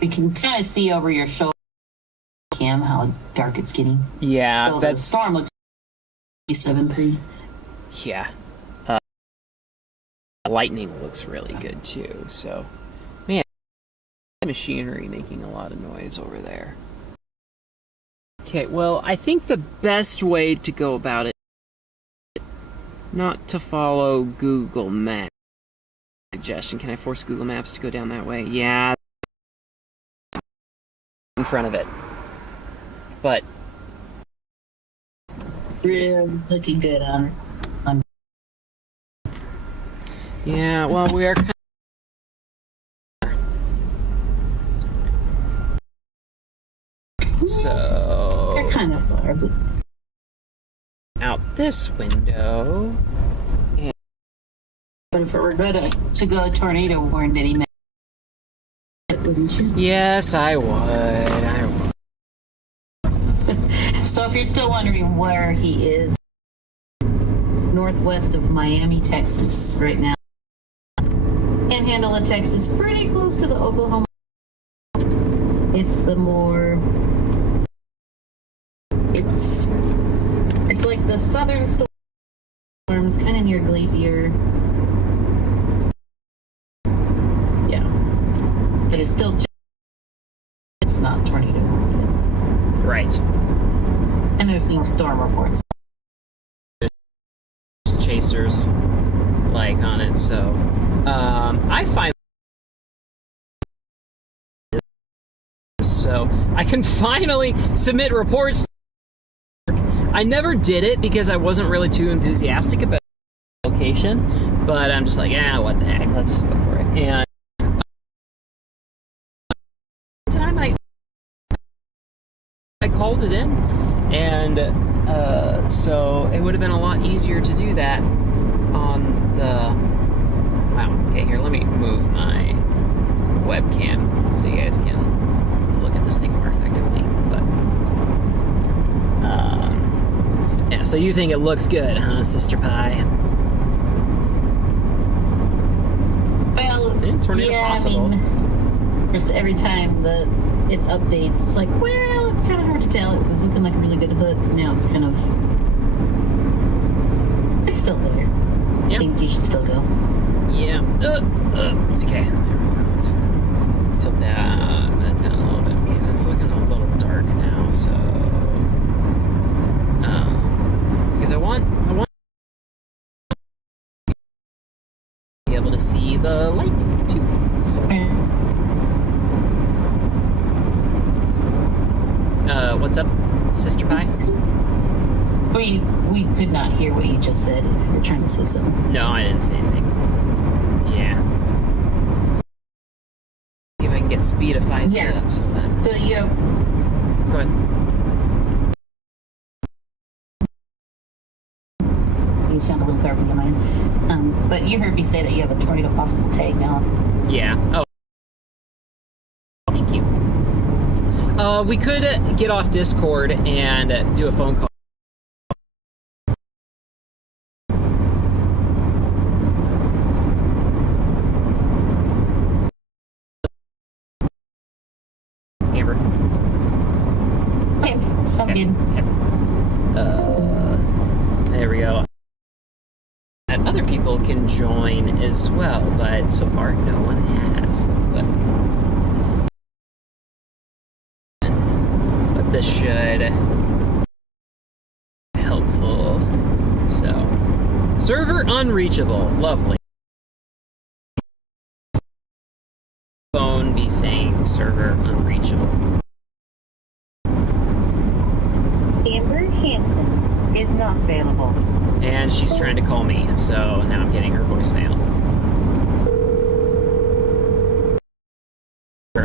we can kind of see over your shoulder, Cam, how dark it's getting. Yeah, so that's... The storm looks 7.3. Yeah. Lightning looks really good too, so... Man, machinery making a lot of noise over there. Okay, well, I think the best way to go about it is not to follow Google Maps. Suggestion, can I force Google Maps to go down that way? Yeah. In front of it. But it's really looking good on yeah, well, we are kind of... So they're kind of far, but out this window. And... But if it were good to go a tornado warned any minute, wouldn't you? Yes, I would. So if you're still wondering where he is, northwest of Miami, Texas, right now. Panhandle of Texas, pretty close to the Oklahoma. It's the more. It's like the southern storms, kind of near Glacier. Yeah, but it's still. It's not tornado. Right. And there's no storm reports. There's chasers, like on it, so. I find so I can finally submit reports. I never did it because I wasn't really too enthusiastic about the location, but I'm just like, what the heck, let's just go for it. And time I called it in, and so it would have been a lot easier to do that on the. Wow. Okay, here, let me move my webcam so you guys can look at this thing more effectively. But, yeah, so you think it looks good, huh, Sister Pie? Well, yeah, possible. I mean, just every time it updates, it's like, well, it's kind of hard to tell. It was looking like a really good hook. Now it's kind of... It's still there. Yep. I think you should still go. Yeah. Okay. Let's tilt that down a little bit. Okay, that's looking a little dark now. So, because I want to be able to see the lightning too. So, what's up, Sister Pie? We could not hear what you just said. If you were trying to say something. No, I didn't say anything. Yeah. hit speed if I Yes. So you have, go ahead. you sound a little garbage in mine. But you heard me say that you have a tornado possible tag now. Yeah. Oh. Thank you. We could get off Discord and do a phone call. Amber. Okay, sounds good. Okay. There we go. And other people can join as well, but so far no one has. But this should be helpful. So, server unreachable. Lovely. Phone be saying server unreachable. Amber Hanson is not available. And she's trying to call me, so now I'm getting her voicemail.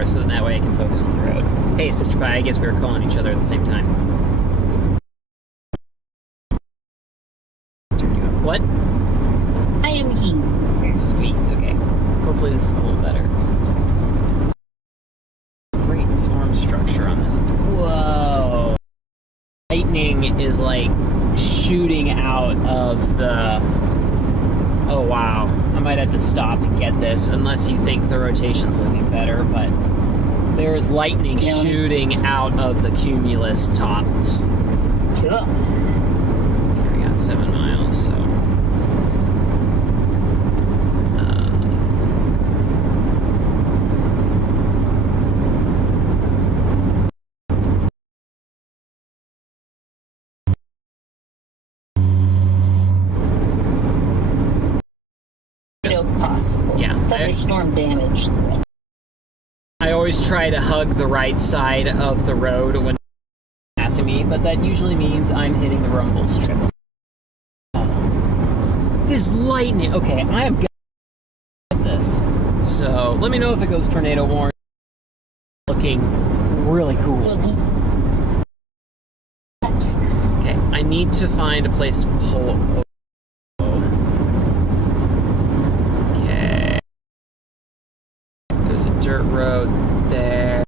So then that way I can focus on the road. Hey, Sister Pie, I guess we were calling each other at the same time. Turn you up. What? I am he. Sweet, okay. Hopefully this is a little better. Great storm structure on this. Whoa. Lightning is like shooting out of the... Oh wow, I might have to stop and get this unless you think the rotation's looking better, but there's lightning shooting out of the cumulus tops. Cool. We got 7 miles, so... Possible. Yeah. Thunderstorm damage. I always try to hug the right side of the road when passing me, but that usually means I'm hitting the rumble strip. This lightning. Okay, I am gonna this. So let me know if it goes tornado warning. Looking really cool. Okay, I need to find a place to pull. There's a dirt road there.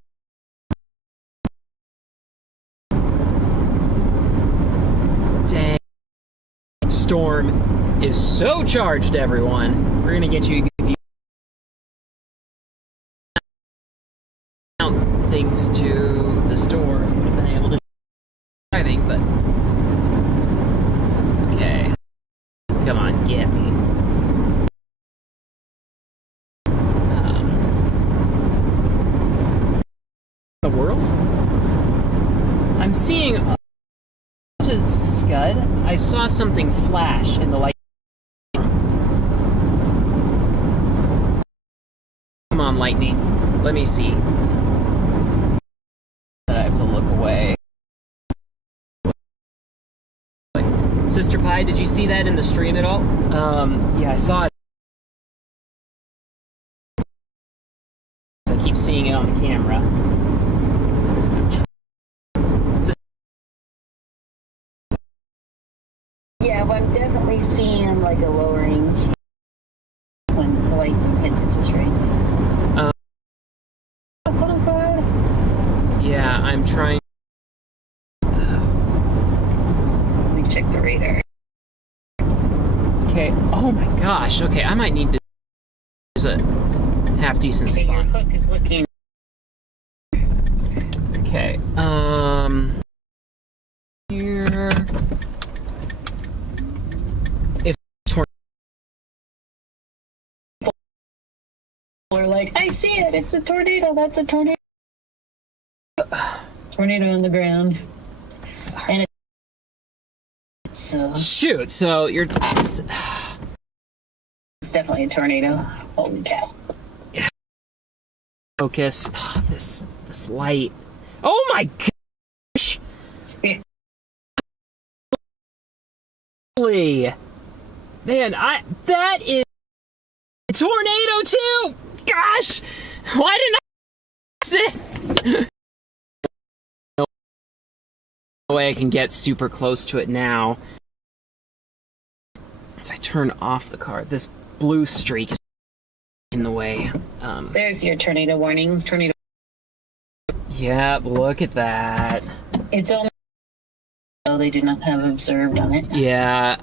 Dang. Storm is so charged, everyone. We're gonna get you things to the store. I would have been able to driving, but okay. Come on, get me. The world? I'm seeing a scud. I saw something flash in the light. Come on, lightning. Let me see. I have to look away. Sister Pie, did you see that in the stream at all? Yeah, I saw it. I keep seeing it on the camera. Yeah, well, I'm definitely seeing like a lowering when the light hits it just right. A funnel cloud? Yeah, I'm trying. Let me check the radar. Okay. Oh my gosh. Okay, I might need to. There's a half decent Okay, your spot. hook is looking. Okay. Here. We're like, I see it. It's a tornado. That's a tornado. Tornado on the ground. And so Shoot. So you're. it's definitely a tornado. Holy cow. Focus. Oh, this light. Oh my gosh. Yeah. Holy. Man, that is a tornado too. Gosh. Why didn't I it. No way I can get super close to it now. If I turn off the car, this blue streak is in the way. There's your tornado warning. Tornado. Yeah, look at that. It's only. Oh, they do not have observed on it. Yeah.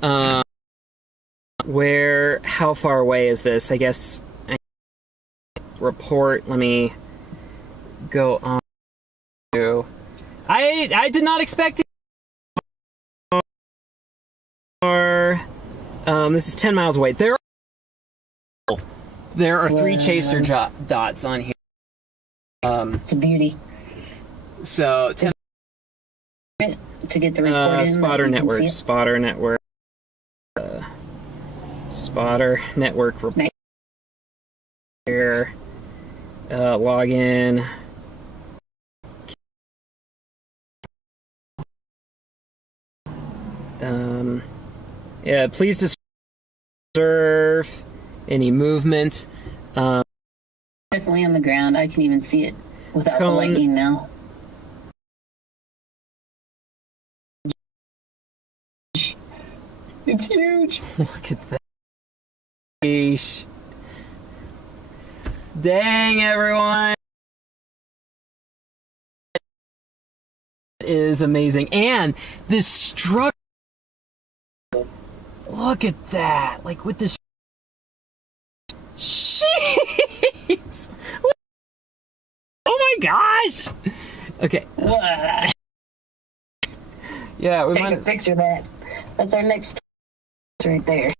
How far away is this? I guess. Report. Let me go on. I did not expect it. This is 10 miles away. There are 3 chaser dots on here. It's a beauty. So to get the report in. Spotter network. Spotter network. Spotter network report. Here. Login. Yeah, please observe any movement. Definitely on the ground. I can even see it without the Cone. lightning now. It's huge. Look at that. Sheesh. Dang, everyone. That is amazing. And this structure. Look at that. Like with this. Jeez. Oh my gosh. Okay. Yeah, we Take might a picture of that. That's our next right there.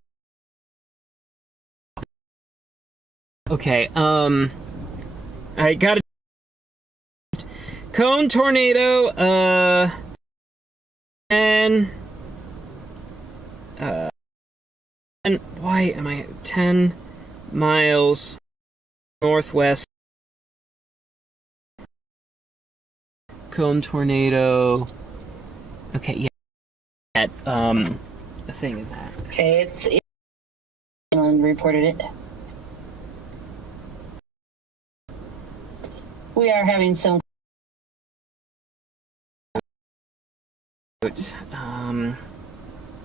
Okay, I got a cone tornado, and why am I 10 miles northwest? Cone tornado. Okay, yeah. That, a thing of that. Okay, it's reported it. We are having some.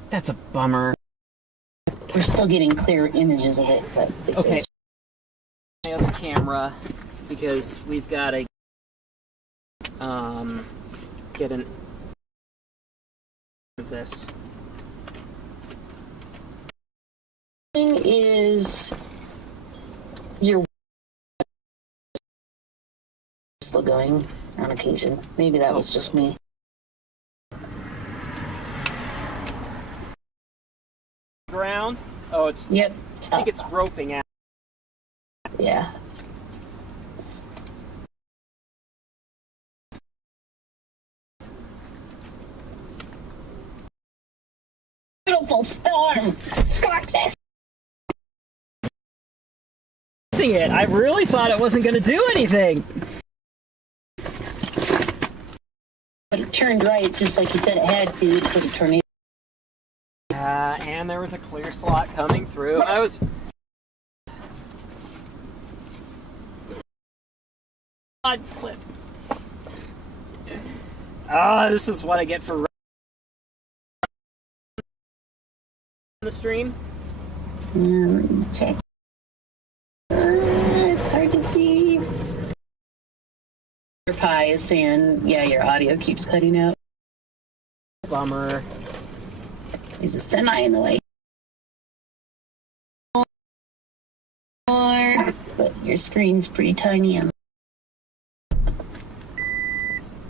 That's a bummer. We're still getting clear images of it, but Okay. My other camera, because we've got to get an of this. Thing is your still going on occasion. Maybe that was just me. Ground? Oh, it's. Yep. I think it's roping out. Yeah. Beautiful storm. Start this. See it. I really thought it wasn't going to do anything. But it turned right, just like you said it had to for the tornado. And there was a clear slot coming through. I was. Clip. Ah, this is what I get for the stream. Check. It's hard to see. Your Pi is saying, yeah, your audio keeps cutting out. Bummer. There's a semi in the way. But your screen's pretty tiny.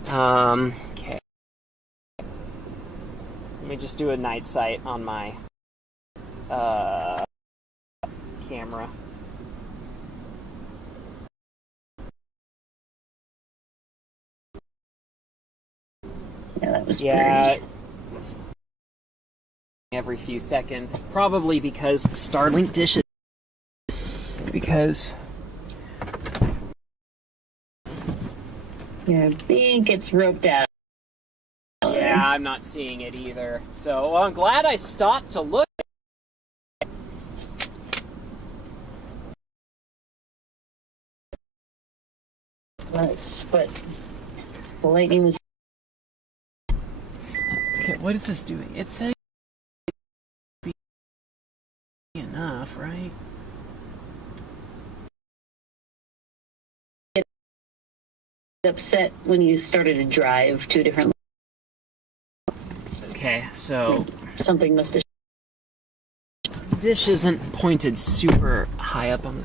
Okay. Let me just do a night sight on my camera. Yeah, that was pretty. Every few seconds. Probably because the Starlink dishes. Because. Yeah, I think it's roped out. Yeah, I'm not seeing it either. So I'm glad I stopped to look. Nice, but the lightning was. Okay, what is this doing? It says enough, right? Upset when you started to drive to a different. Okay, so Something must have. the dish isn't pointed super high up on the.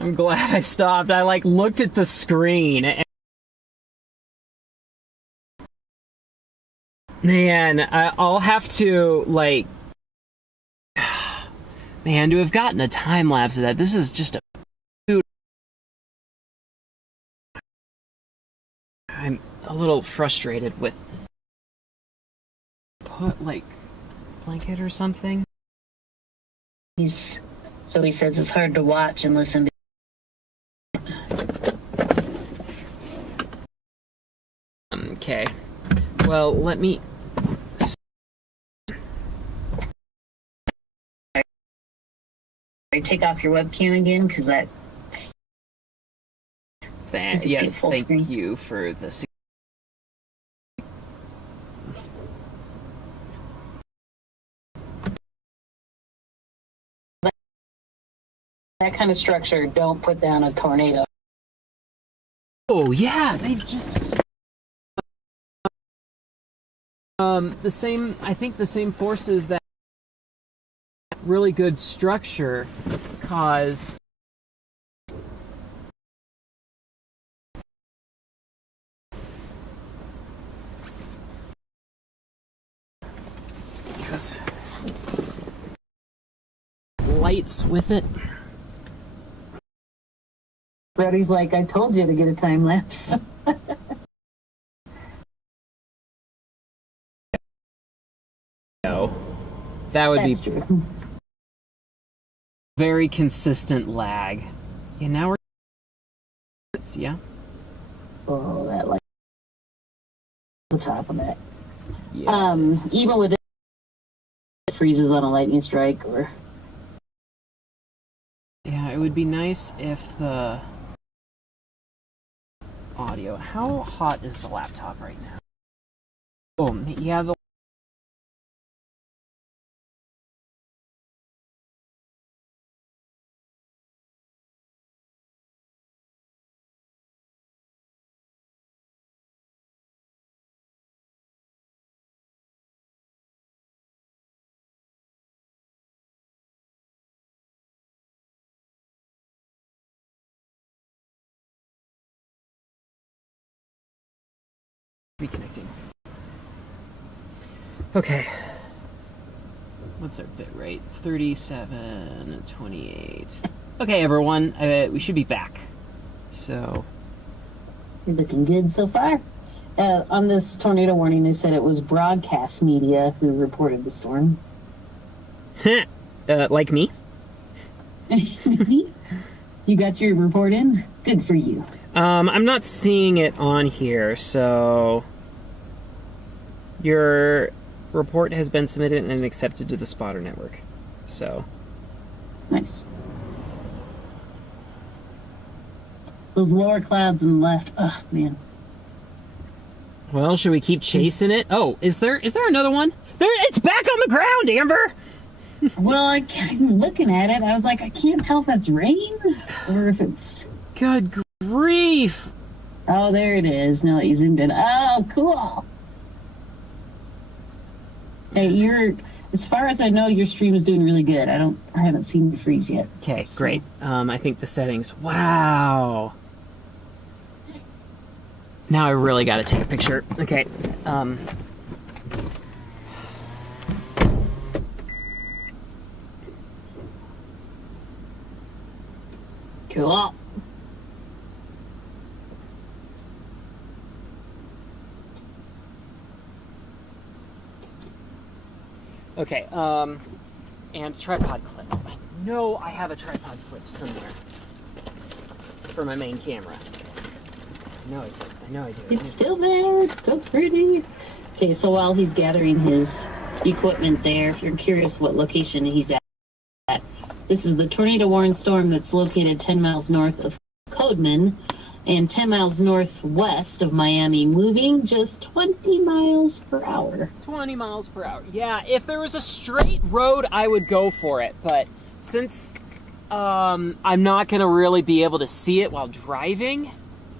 I'm glad I stopped. I like looked at the screen. And man, I'll have to like. Man, to have gotten a time lapse of that. This is just a. I'm a little frustrated with. Put like blanket or something. So he says it's hard to watch and listen to. Okay. Well, let me. Take off your webcam again, because that. Yes, thank you for the. That kind of structure, don't put down a tornado. Oh yeah, they just. The same. I think the same forces that really good structure cause. Because lights with it. Brody's like, I told you to get a time lapse. No, that would That's be true. very consistent lag. Yeah, now we're. Yeah. Oh, that light. The top of that. Yeah. Even with it freezes on a lightning strike, or. Yeah, it would be nice if the audio. How hot is the laptop right now? Oh, yeah, the. Reconnecting. Okay. What's our bit rate? 37.28. Okay, everyone, we should be back. So. You're looking good so far. On this tornado warning, they said it was broadcast media who reported the storm. Like me? You got your report in? Good for you. I'm not seeing it on here, so your report has been submitted and accepted to the spotter network. So Nice. Those lower clouds on the left. Oh man. well, should we keep chasing it? Oh, is there another one? There, it's back on the ground, Amber. Well, I'm looking at it. I was like, I can't tell if that's rain or if it's. Good grief! Oh, there it is. Now that you zoomed in. Oh, cool. Hey, as far as I know, your stream is doing really good. I haven't seen it freeze yet. Okay, great. I think the settings. Wow. Now I really got to take a picture. Okay. Cool. Okay, and tripod clips. I know I have a tripod clip somewhere for my main camera. I know I do. It's still there. It's still pretty. Okay, so while he's gathering his equipment there if you're curious what location he's at. This is the tornado warning storm that's located 10 miles north of Codeman and 10 miles northwest of Miami, moving just 20 miles per hour. 20 miles per hour. Yeah, if there was a straight road, I would go for it. But since I'm not going to really be able to see it while driving,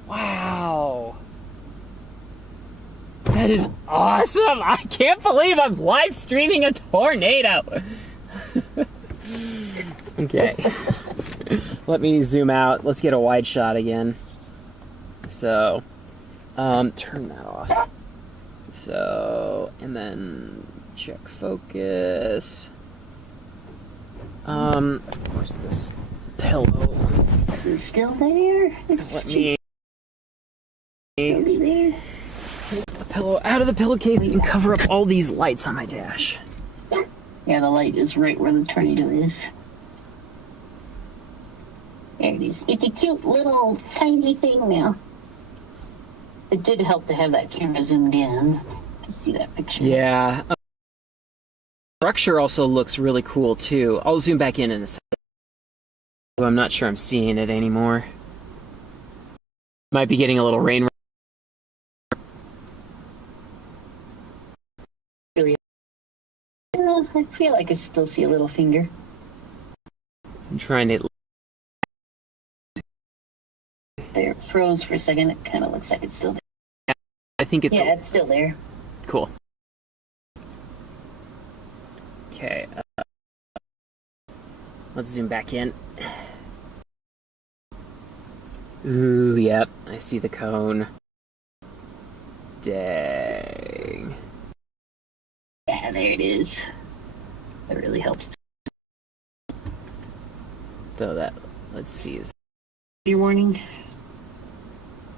wow. That is awesome. I can't believe I'm live streaming a tornado. Okay. Let me zoom out. Let's get a wide shot again. So, turn that off. So, and then check focus. Where's this pillow? Is it still there? Let me Still be there. take the pillow out of the pillowcase and cover up all these lights on my dash. Yeah, the light is right where the tornado is. There it is. It's a cute little tiny thing now. It did help to have that camera zoomed in to see that picture. Yeah. Structure also looks really cool too. I'll zoom back in a second. I'm not sure I'm seeing it anymore. Might be getting a little rain. I feel like I still see a little finger. I'm trying to. There, it froze for a second. It kind of looks like it's still there. I think it's. Yeah, it's still there. Cool. Okay. Let's zoom back in. Ooh, yep. I see the cone. Dang. Yeah, there it is. That really helps. Though that. Let's see. Is Your warning?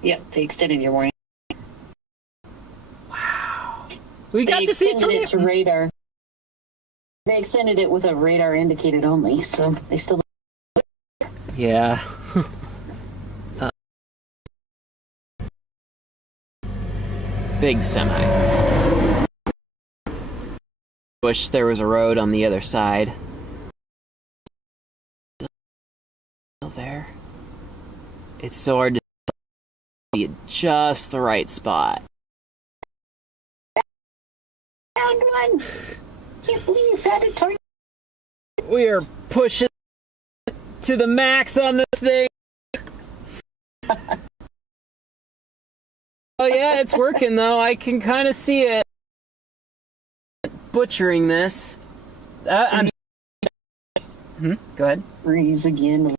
Yep, they extended your warning. wow. We got They to see extended it to radar. They extended it with a radar indicated only, so they still. Yeah. Big semi. Wish there was a road on the other side. Still there. It's so hard to be at just the right spot. Found one! Can't believe you found a tornado. We are pushing to the max on this thing. Oh yeah, it's working though. I can kind of see it. Butchering this. I'm. Go ahead. Freeze again.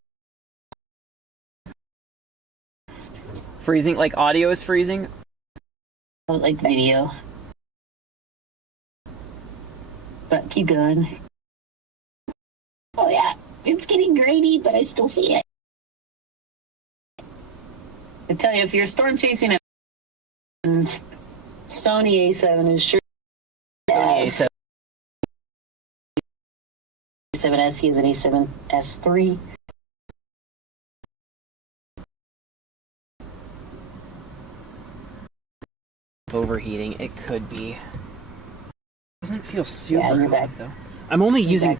Freezing, like audio is freezing. I like video. But keep going. Oh yeah, it's getting grainy, but I still see it. I tell you, if you're storm chasing a Sony A7 is sure. Sony A7S, he has an A7S3. overheating. It could be. Doesn't feel super Yeah, you're hot back. though. I'm only using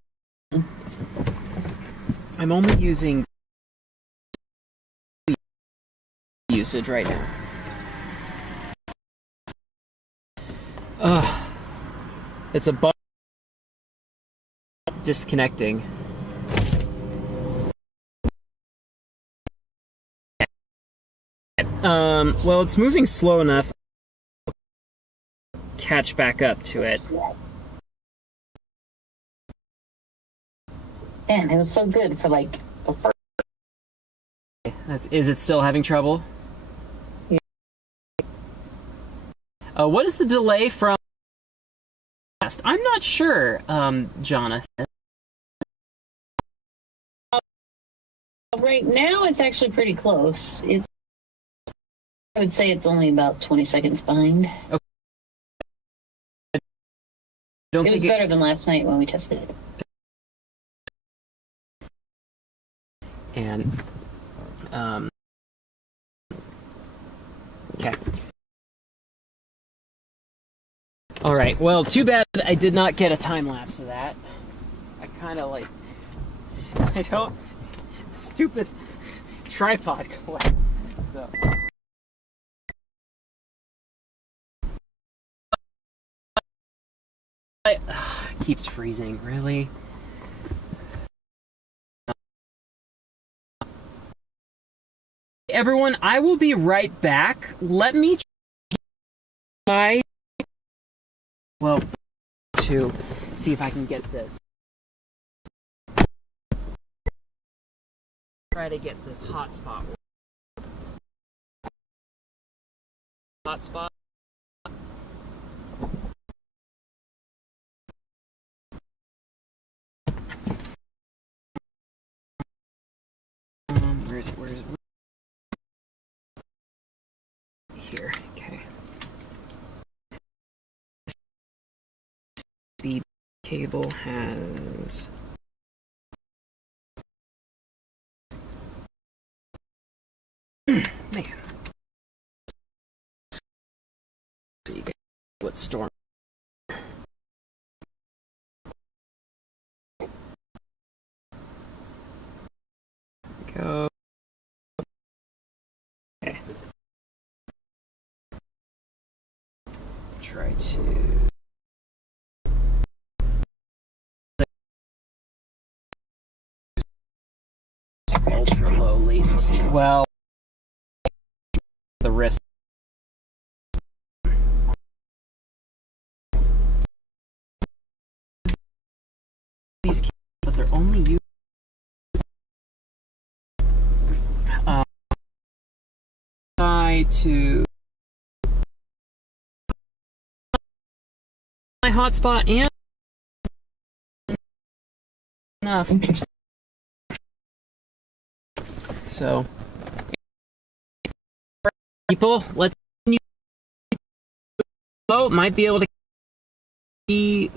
usage right now. Ugh. It's a bug disconnecting. Well, it's moving slow enough. Catch back up to it. Man, it was so good for like the first. Is it still having trouble? Yeah. What is the delay from? I'm not sure, Jonathan. Right now, it's actually pretty close. I would say it's only about 20 seconds behind. Okay. It was better than last night when we tested it. And, okay. All right. Well, too bad I did not get a time lapse of that. I kind of like. I don't. Stupid tripod collapse. So. Keeps freezing. Really? Everyone, I will be right back. Let me try. Well, to see if I can get this. Try to get this hotspot. Hotspot. Where is it? Where is it? Here. Okay. The cable has. Man. See what storm. Go. Okay. Try to. Ultra low latency. Well, the risk. These, but they're only used. Try to my hotspot and enough. So, people, let's might be able to be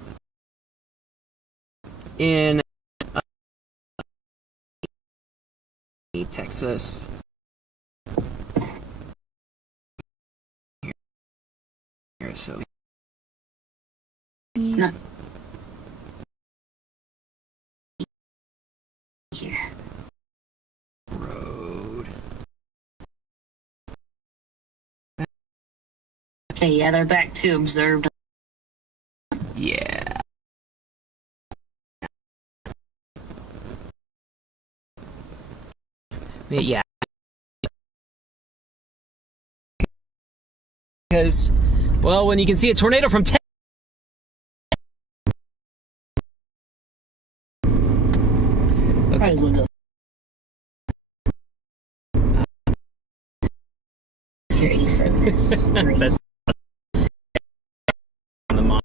in Texas. Here, so It's not here. Road. Okay, yeah, they're back to observed. Yeah. Yeah. Because, well, when you can see a tornado from 10. Might as well go. Here, he said this. That's on the mod.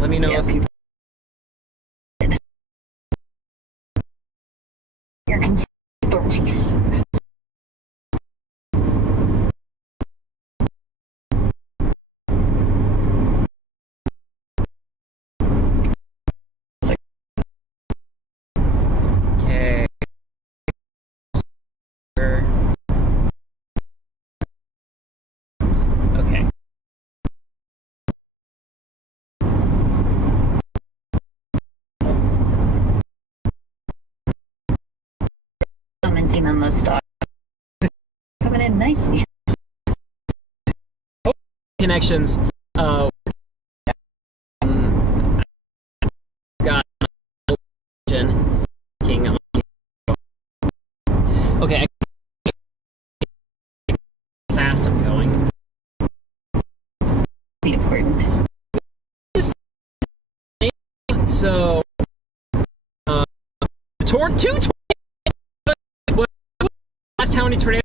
Let me know if you. Here comes storm cheese. Okay. Okay. Commenting on the stars. Coming in nicely. Connections. Got king. Okay. Fast I'm going. Be important. So, two tornadoes. Last how many tornadoes?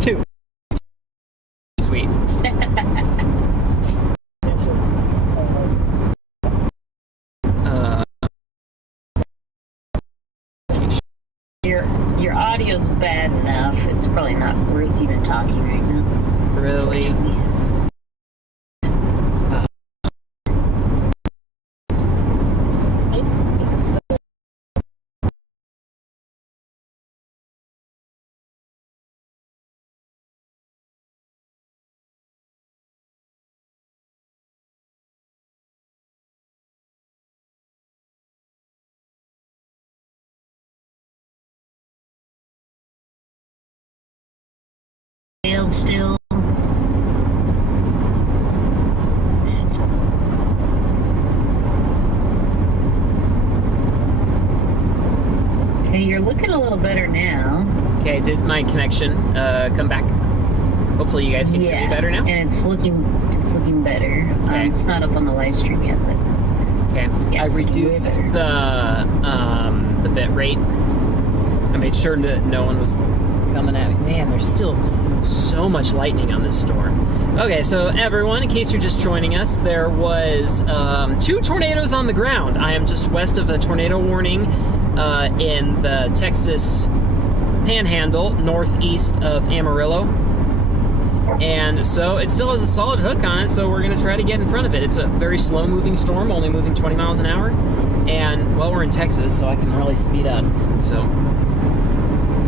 Two. Sweet. Your audio's bad enough. It's probably not worth even talking right now. Really? held still. Okay, you're looking a little better now. Okay, did my connection come back? Hopefully you guys can hear me better now. And it's looking better. Okay. It's not up on the live stream yet, but okay. yes, I reduced the bit rate. I made sure that no one was coming at me. Man, there's still so much lightning on this storm. Okay, so everyone, in case you're just joining us, there was 2 tornadoes on the ground. I am just west of a tornado warning in the Texas Panhandle, northeast of Amarillo. And so it still has a solid hook on it, so we're going to try to get in front of it. It's a very slow-moving storm, only moving 20 miles an hour. And, well, we're in Texas, so I can really speed up. So,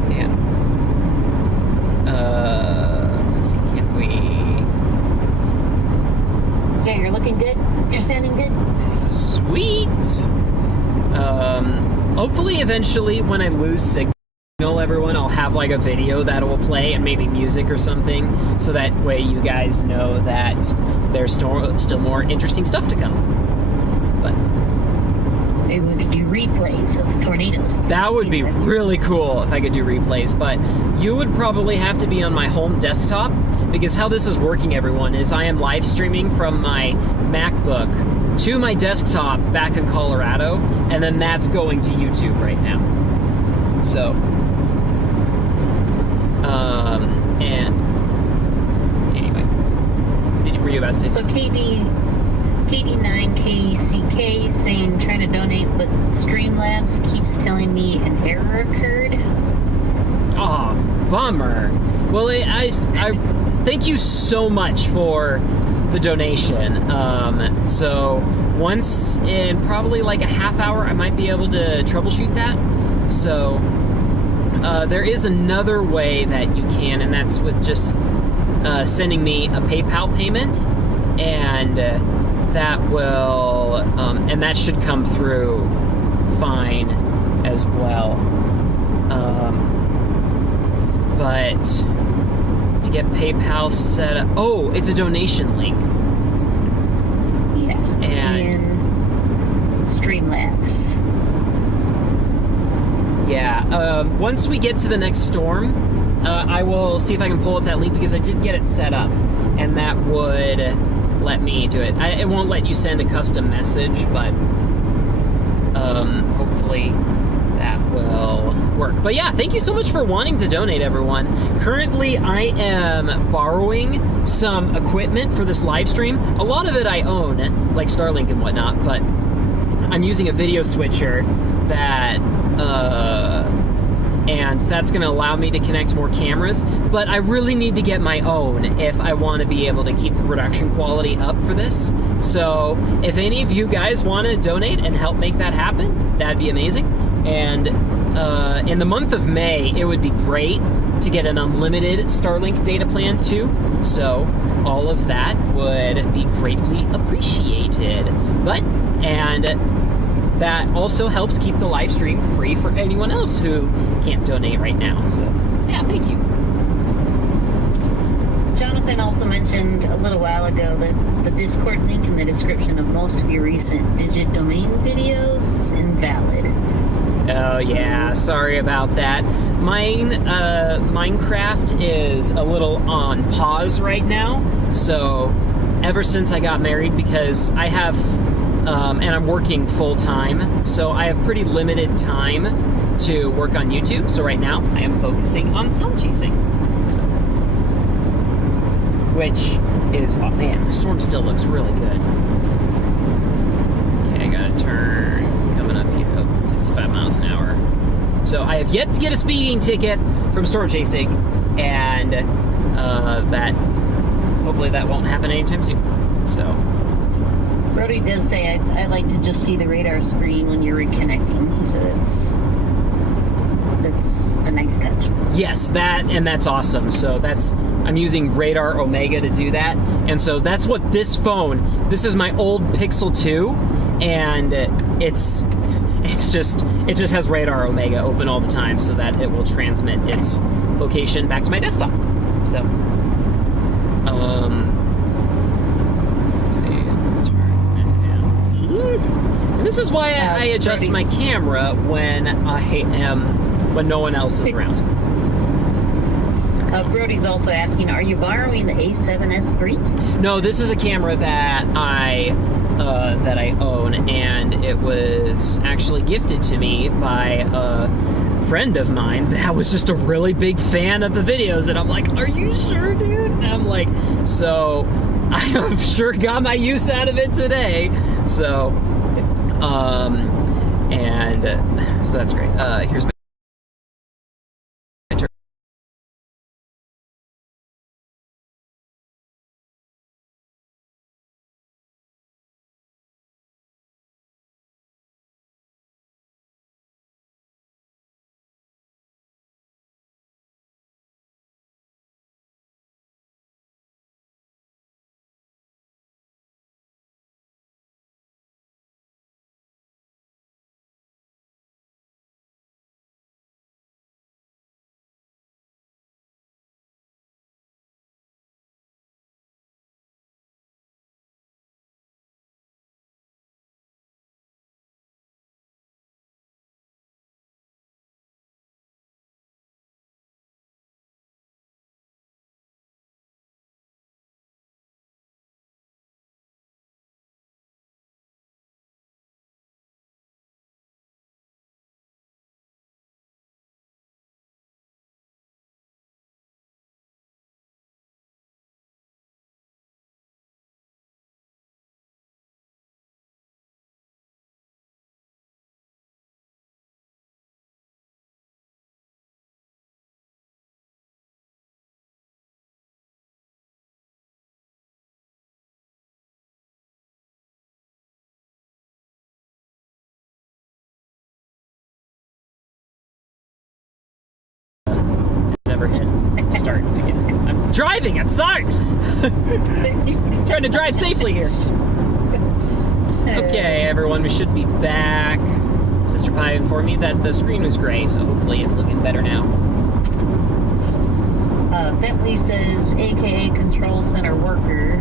yeah. Let's see, can we... Yeah, you're looking good. You're sounding good. Sweet! Hopefully, eventually, when I lose signal, everyone, I'll have like a video that will play and maybe music or something, so that way you guys know that there's still more interesting stuff to come. But maybe we could do replays of tornadoes. that would be really cool if I could do replays, but you would probably have to be on my home desktop, because how this is working, everyone, is I am live streaming from my MacBook to my desktop back in Colorado, and then that's going to YouTube right now. So and anyway, were you about to say so? KD9KCK saying trying to donate, but Streamlabs keeps telling me an error occurred. Oh, bummer. Well, I thank you so much for the donation. So once in probably like a half hour, I might be able to troubleshoot that. So there is another way that you can, and that's with just sending me a PayPal payment, and that will, and that should come through fine as well. But to get PayPal set up, oh, it's a donation link. Yeah. And Streamlabs. Yeah, once we get to the next storm, I will see if I can pull up that link, because I did get it set up, and that would let me do it. It won't let you send a custom message, but hopefully that will work. But yeah, thank you so much for wanting to donate, everyone. Currently, I am borrowing some equipment for this live stream. A lot of it I own, like Starlink and whatnot, but I'm using a video switcher that and that's going to allow me to connect more cameras, but I really need to get my own if I want to be able to keep the production quality up for this. So if any of you guys want to donate and help make that happen, that'd be amazing. And in the month of May, it would be great to get an unlimited Starlink data plan too, so all of that would be greatly appreciated. And that also helps keep the live stream free for anyone else who can't donate right now. So, yeah, thank you. Jonathan also mentioned a little while ago that the Discord link in the description of most of your recent Digit Domain videos is invalid. Oh, yeah, sorry about that. Minecraft is a little on pause right now. So, ever since I got married, because I have... and I'm working full-time, so I have pretty limited time to work on YouTube. So right now, I am focusing on storm chasing. So, which is, oh man, the storm still looks really good. Okay, I got a turn coming up here, 55 miles an hour. So I have yet to get a speeding ticket from storm chasing, and that, hopefully that won't happen anytime soon. So... Brody does say I like to just see the radar screen when you're reconnecting. He said that's a nice touch. Yes, that's awesome. So I'm using Radar Omega to do that, and so that's what this is my old Pixel 2, and it just has Radar Omega open all the time so that it will transmit its location back to my desktop. So Let's see. Turn it down. And this is why I adjust my camera when when no one else is around. Brody's also asking, are you borrowing the A7S III? No, this is a camera that I own, and it was actually gifted to me by a friend of mine that was just a really big fan of the videos, and I'm like, are you sure, dude? And I'm like, so I have sure got my use out of it today. So so that's great. Here's my never hit start again. I'm driving, I'm sorry. Trying to drive safely here. Okay, everyone, we should be back. Sister Pie informed me that the screen was gray, so hopefully it's looking better now. Bentley says, AKA Control Center Worker,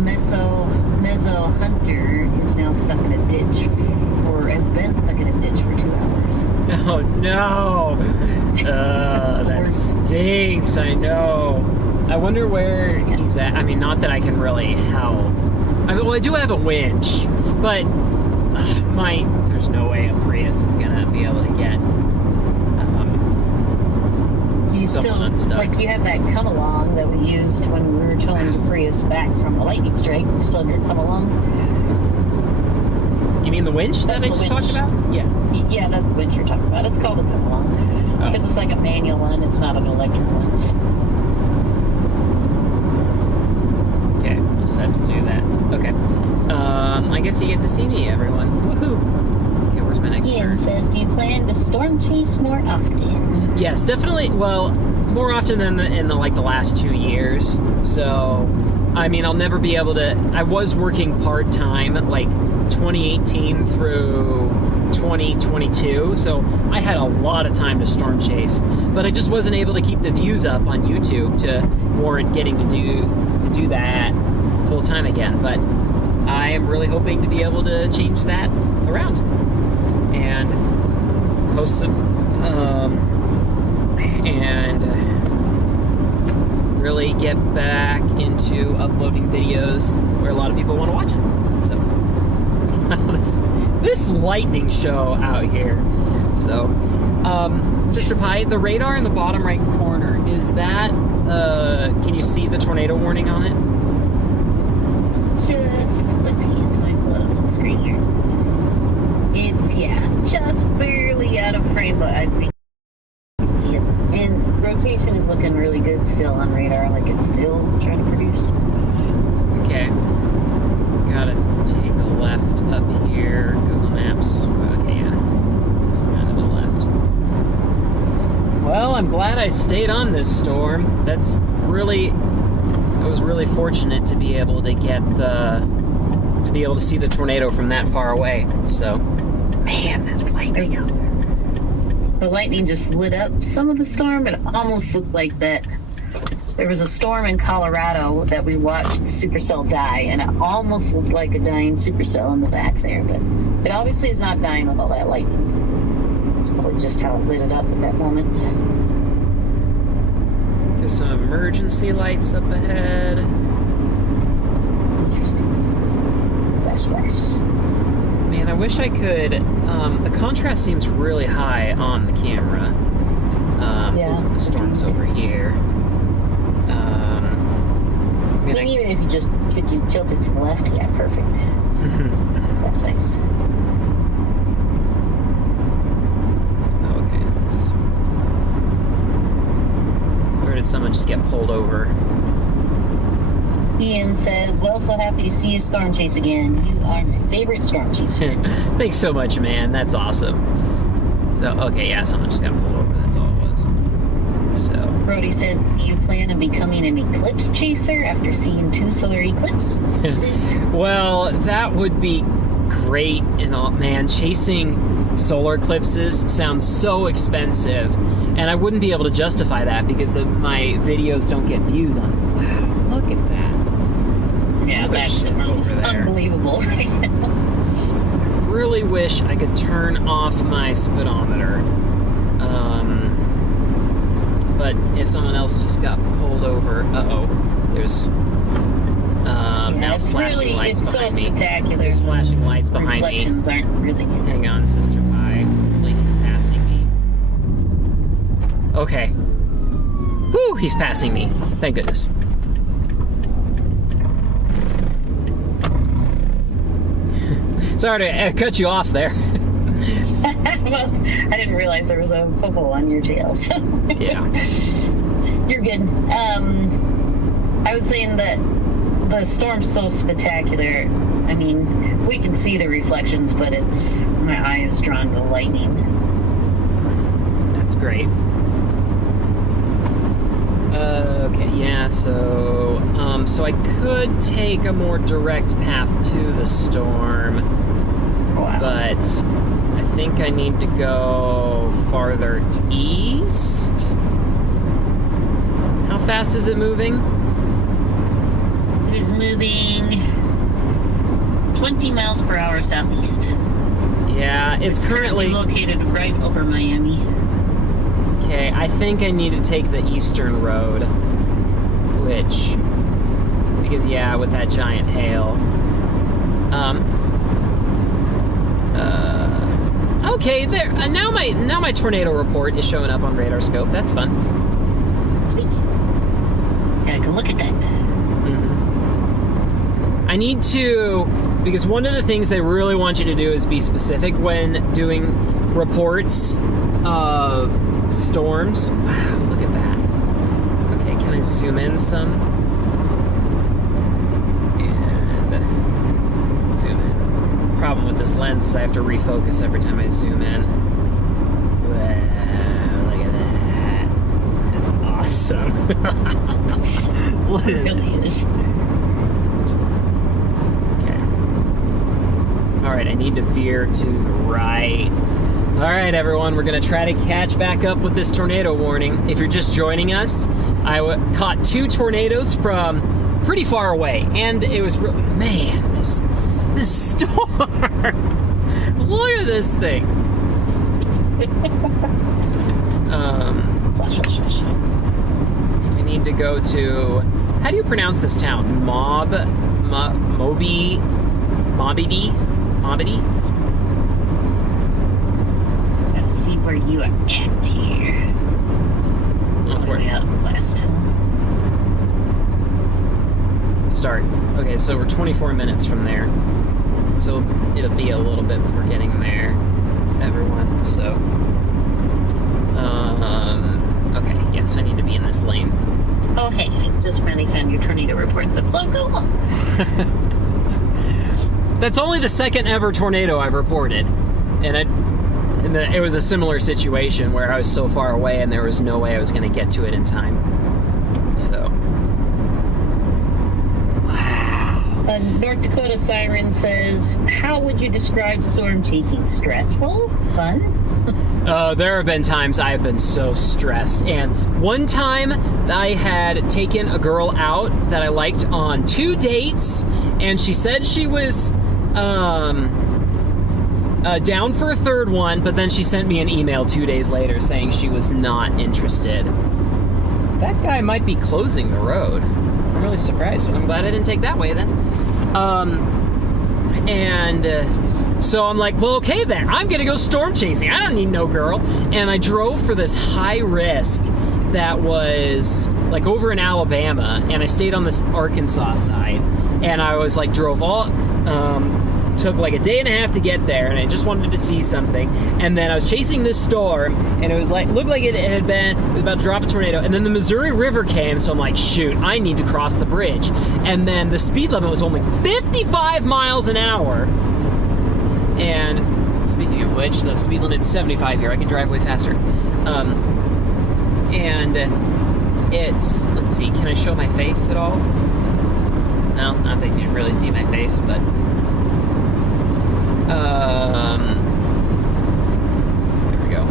Mezzo Hunter is now stuck in a ditch has been stuck in a ditch for 2 hours. Oh no! That stinks, I know. I wonder where he's at. I mean, not that I can really help. I mean, well, I do have a winch, but there's no way a Prius is gonna be able to get you still, unstuck. Like, you have that come along that we used when we were towing the Prius back from the lightning strike. You still have your come along. You mean the winch that I just talked about? Yeah. Yeah, that's the winch you're talking about. It's called a come along because it's like a manual one. It's not an electric one. Okay, we'll just have to do that. Okay. I guess you get to see me, everyone. Woohoo! Okay, where's my next Ian turn? says, do you plan to storm chase more often? Yes, definitely. Well, more often than in the last 2 years. So, I mean, I'll never be able to. I was working part-time, like 2018 through 2022, so I had a lot of time to storm chase, but I just wasn't able to keep the views up on YouTube to warrant getting to do that full time again. But I am really hoping to be able to change that around and post some and really get back into uploading videos where a lot of people want to watch it. So this lightning show out here. So, Sister Pie, the radar in the bottom right corner, is that, can you see the tornado warning on it? Just, let's see, let me pull it up on the screen here. It's, just barely out of frame, but I think you can see it. And rotation is looking really good still on radar, like it's still trying to produce. Okay. Gotta take a left up here. Google Maps. Okay, yeah. It's kind of a left. Well, I'm glad I stayed on this storm. I was really fortunate to be able to see the tornado from that far away. So, man, that's lightning out there. The lightning just lit up some of the storm. It almost looked like that there was a storm in Colorado that we watched Supercell die, and it almost looked like a dying Supercell in the back there, but it obviously is not dying with all that lightning. It's probably just how it lit it up at that moment. There's some emergency lights up ahead. Interesting. Flash. Man, I wish I could. The contrast seems really high on the camera. Yeah. The storm's over here. I mean, even if you just could you tilt it to the left, yeah, perfect. That's nice. Okay, where did someone just get pulled over? Ian says, well, so happy to see you storm chase again. You are my favorite storm chaser. Thanks so much, man. That's awesome. So, okay, yeah, someone just got pulled over. That's all it was. So, Brody says, do you plan on becoming an eclipse chaser after seeing 2 solar eclipses? well, that would be great and all. Man, chasing solar eclipses sounds so expensive, and I wouldn't be able to justify that because my videos don't get views on it. Wow, look at that. Yeah, that's unbelievable right now. Really wish I could turn off my speedometer. But if someone else just got pulled over, there's now flashing lights behind me. Spectacular. There's flashing lights behind me. Reflections aren't really good. Hang on, Sister Pie. Hopefully he's passing me. Okay. Whew, he's passing me. Thank goodness. Sorry to cut you off there. Well, I didn't realize there was a football on your tail, so. Yeah. You're good. I was saying that the storm's so spectacular. I mean, we can see the reflections, but my eye is drawn to the lightning. That's great. Okay, yeah, so I could take a more direct path to the storm, but I think I need to go farther east. How fast is it moving? It is moving 20 miles per hour southeast. Yeah, it's currently located right over Miami. Okay, I think I need to take the eastern road, because yeah, with that giant hail. Okay, there. Now my tornado report is showing up on radar scope. That's fun. Sweet. Gotta go look at that. I need to, because one of the things they really want you to do is be specific when doing reports of storms. Wow, look at that. Okay, can I zoom in some? And zoom in. Problem with this lens is I have to refocus every time I zoom in. Wow, look at that. That's awesome. It really is. Okay. Alright, I need to veer to the right. Alright, everyone, we're going to try to catch back up with this tornado warning. If you're just joining us, I caught 2 tornadoes from pretty far away, and it was man, this storm. Look at this thing. I need to go to, how do you pronounce this town? Mobidi? Let's see where you are at here. That's where out west. Start. Okay, so we're 24 minutes from there. So it'll be a little bit before getting there, everyone. So, okay, yes, I need to be in this lane. Oh, hey, I just finally found your tornado report. That's so cool. That's only the second ever tornado I've reported, and it was a similar situation where I was so far away and there was no way I was going to get to it in time. So, North Dakota Siren says, how would you describe storm chasing? Stressful? Fun? There have been times I have been so stressed. And one time I had taken a girl out that I liked on 2 dates, and she said she was down for a third one, but then she sent me an email 2 days later saying she was not interested. That guy might be closing the road. I'm really surprised. I'm glad I didn't take that way then. So I'm like, well, okay then. I'm going to go storm chasing. I don't need no girl. And I drove for this high risk that was like over in Alabama, and I stayed on this Arkansas side. And I was like, drove all... took like a day and a half to get there, and I just wanted to see something. And then I was chasing this storm, and it was like, looked like it was about to drop a tornado. And then the Missouri River came, so I'm like, shoot, I need to cross the bridge. And then the speed limit was only 55 miles an hour. And speaking of which, the speed limit's 75 here. I can drive way faster. Let's see, can I show my face at all? No, not that you can really see my face, but there we go.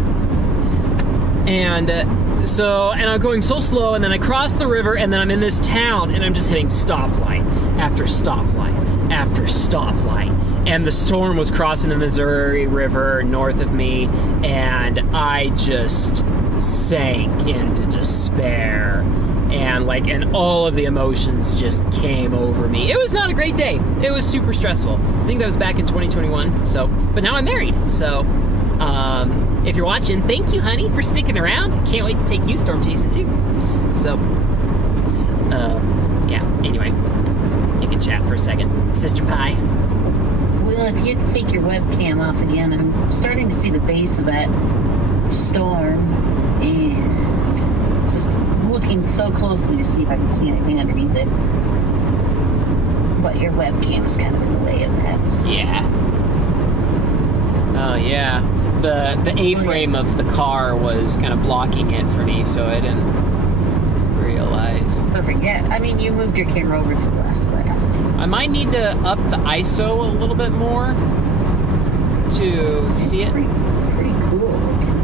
And I'm going so slow, and then I cross the river, and then I'm in this town, and I'm just hitting stoplight after stoplight after stoplight. And the storm was crossing the Missouri River north of me, and I just sank into despair. And all of the emotions just came over me. It was not a great day. It was super stressful. I think that was back in 2021. But now I'm married. So, if you're watching, thank you, honey, for sticking around. Can't wait to take you storm chasing too. So, yeah. Anyway, you can chat for a second, Sister Pie. Well, if you could take your webcam off again, I'm starting to see the base of that storm, and just looking so closely to see if I can see anything underneath it. But your webcam is kind of in the way of that. Yeah. Oh, yeah. The A-frame of the car was kind of blocking it for me, so I didn't realize. Perfect. Yeah. I mean, you moved your camera over to the left, so that happened too. I might need to up the ISO a little bit more to see it. Pretty cool looking.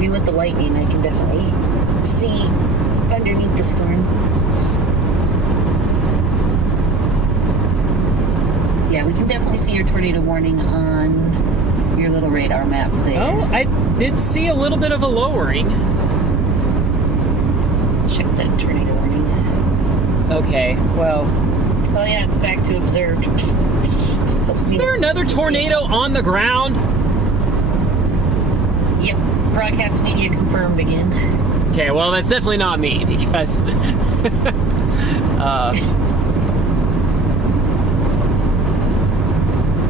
Even with the lightning, I can definitely see underneath the storm. Yeah, we can definitely see your tornado warning on your little radar map there. Oh, I did see a little bit of a lowering. Check that tornado warning. Okay, well... Oh yeah, it's back to observed. Is there another tornado on the ground? Yep. Broadcast media confirmed again. Okay, well, that's definitely not me, because...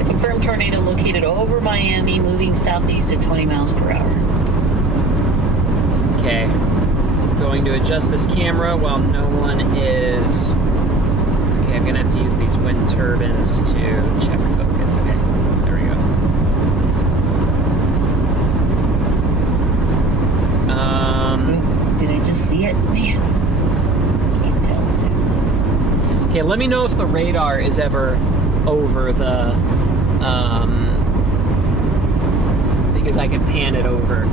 A confirmed tornado located over Miami, moving southeast at 20 miles per hour. Okay. Going to adjust this camera while no one is... Okay, I'm gonna have to use these wind turbines to check focus. Okay, there we go. Did I just see it? Man, can't tell. Okay, let me know if the radar is ever over the, because I can pan it over.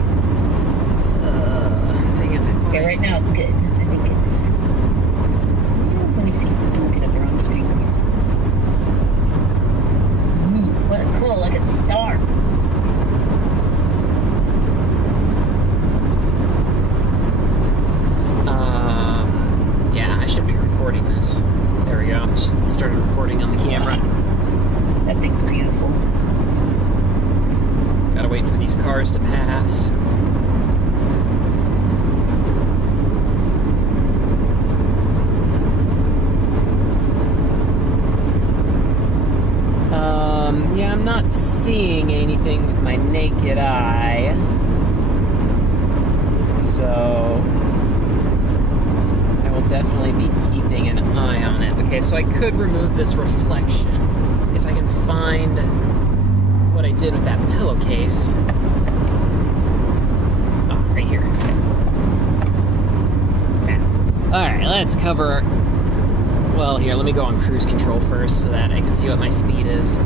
Dang it, Okay, right now it's good. I think it's... Let me see. I'm looking at the wrong screen here. What a cool looking star. Yeah, I should be recording this. There we go. Just started recording on the camera. That thing's beautiful. Gotta wait for these cars to pass. Yeah, I'm not seeing anything with my naked eye. So I will definitely be keeping an eye on it. Okay, so I could remove this reflection if I can find what I did with that pillowcase. Oh, right here. Okay. Alright, let's cover... Well, here, let me go on cruise control first so that I can see what my speed is.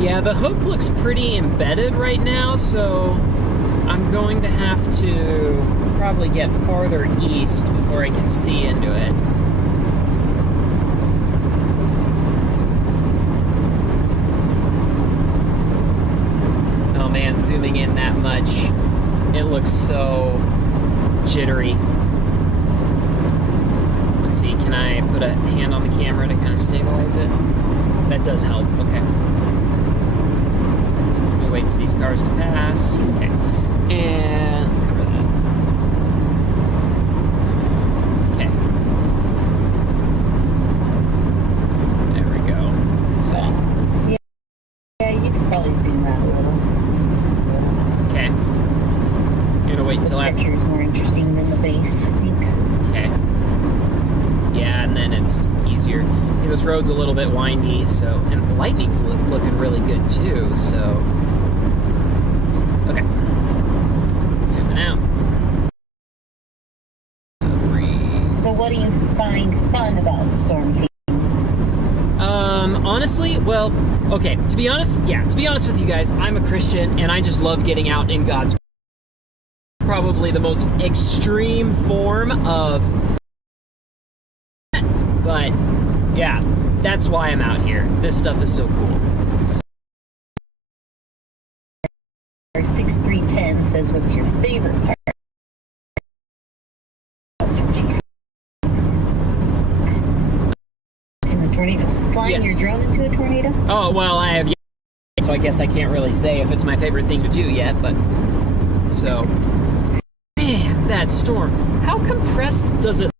Yeah, the hook looks pretty embedded right now, so I'm going to have to probably get farther east before I can see into it. Oh man, zooming in that much, it looks so jittery. Let's see, can I put a hand on the camera to kind of stabilize it? That does help, okay. Let me wait for these cars to pass. Okay, and let's cover that. Okay. There we go. So. Yeah, you could probably zoom out a little. Okay. You're gonna wait The until after. structure is more interesting than the base, I think. Okay. Yeah, and then it's easier. Yeah, this road's a little bit windy, so, and the lightning's looking really good too, so. Okay. Zooming out. But what do you find fun about storm season? Honestly, well, okay, to be honest with you guys, I'm a Christian, and I just love getting out in God's probably the most extreme form of, but yeah, that's why I'm out here. This stuff is so cool. Our 6310 says, what's your favorite part? That's from GC. In the tornadoes. Flying your drone into a tornado? Oh, well, I have, so I guess I can't really say if it's my favorite thing to do yet, but, so, man, that storm. How compressed does it?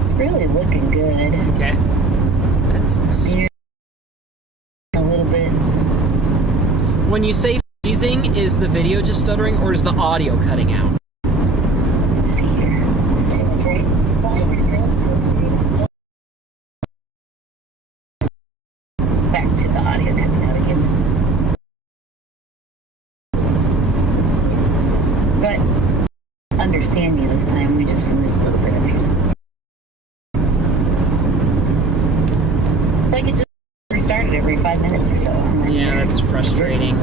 It's really looking good. Okay. That's a little bit. When you say freezing, is the video just stuttering or is the audio cutting out? Let's see here. Back to the audio coming out again. But understand me this time, we just lose a little bit of your sense. It's like it just restarted every 5 minutes or so. Yeah, that's frustrating.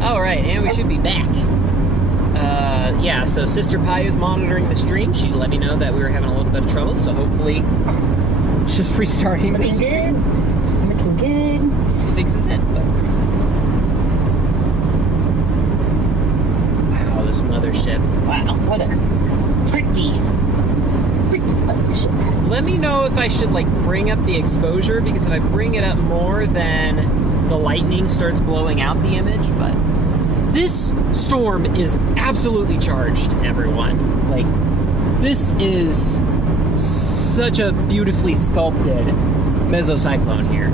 Alright, and we should be back. Yeah, so Sister Pie is monitoring the stream. She let me know that we were having a little bit of trouble, so hopefully just restarting the stream. Looking good. Fixes it, but... Wow, this mothership. Wow, what a pretty mothership. Let me know if I should, like, bring up the exposure, because if I bring it up more, then the lightning starts blowing out the image, but... This storm is absolutely charged, everyone. Like, this is such a beautifully sculpted mesocyclone here.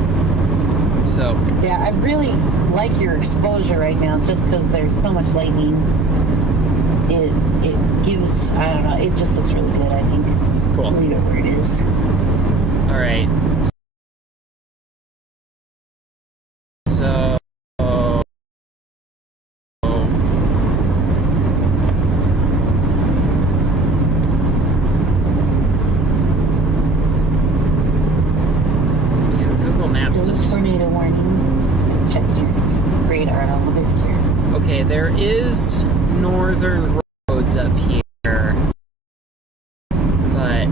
So... Yeah, I really like your exposure right now, just because there's so much lightning. It gives, I don't know, it just looks really good, I think. Cool. Leave it where it is. Alright. So... Tornado warning. Check your radar a little bit here. Okay, there is northern roads up here, but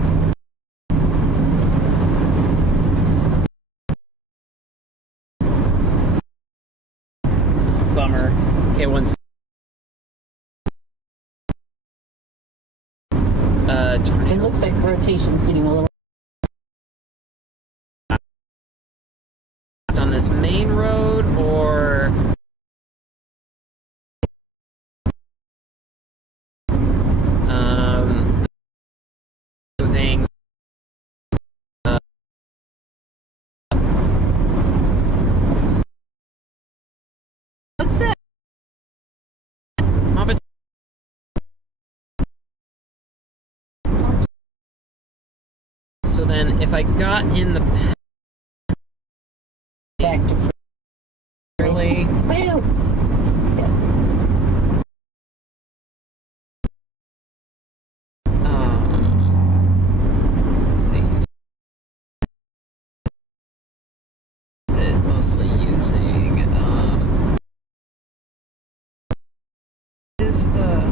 bummer. Okay, one second. It looks like rotation's getting a little. On this main road or thing what's that? So then if I got in the back to Really? Boo! Let's see. Is it mostly using, is the,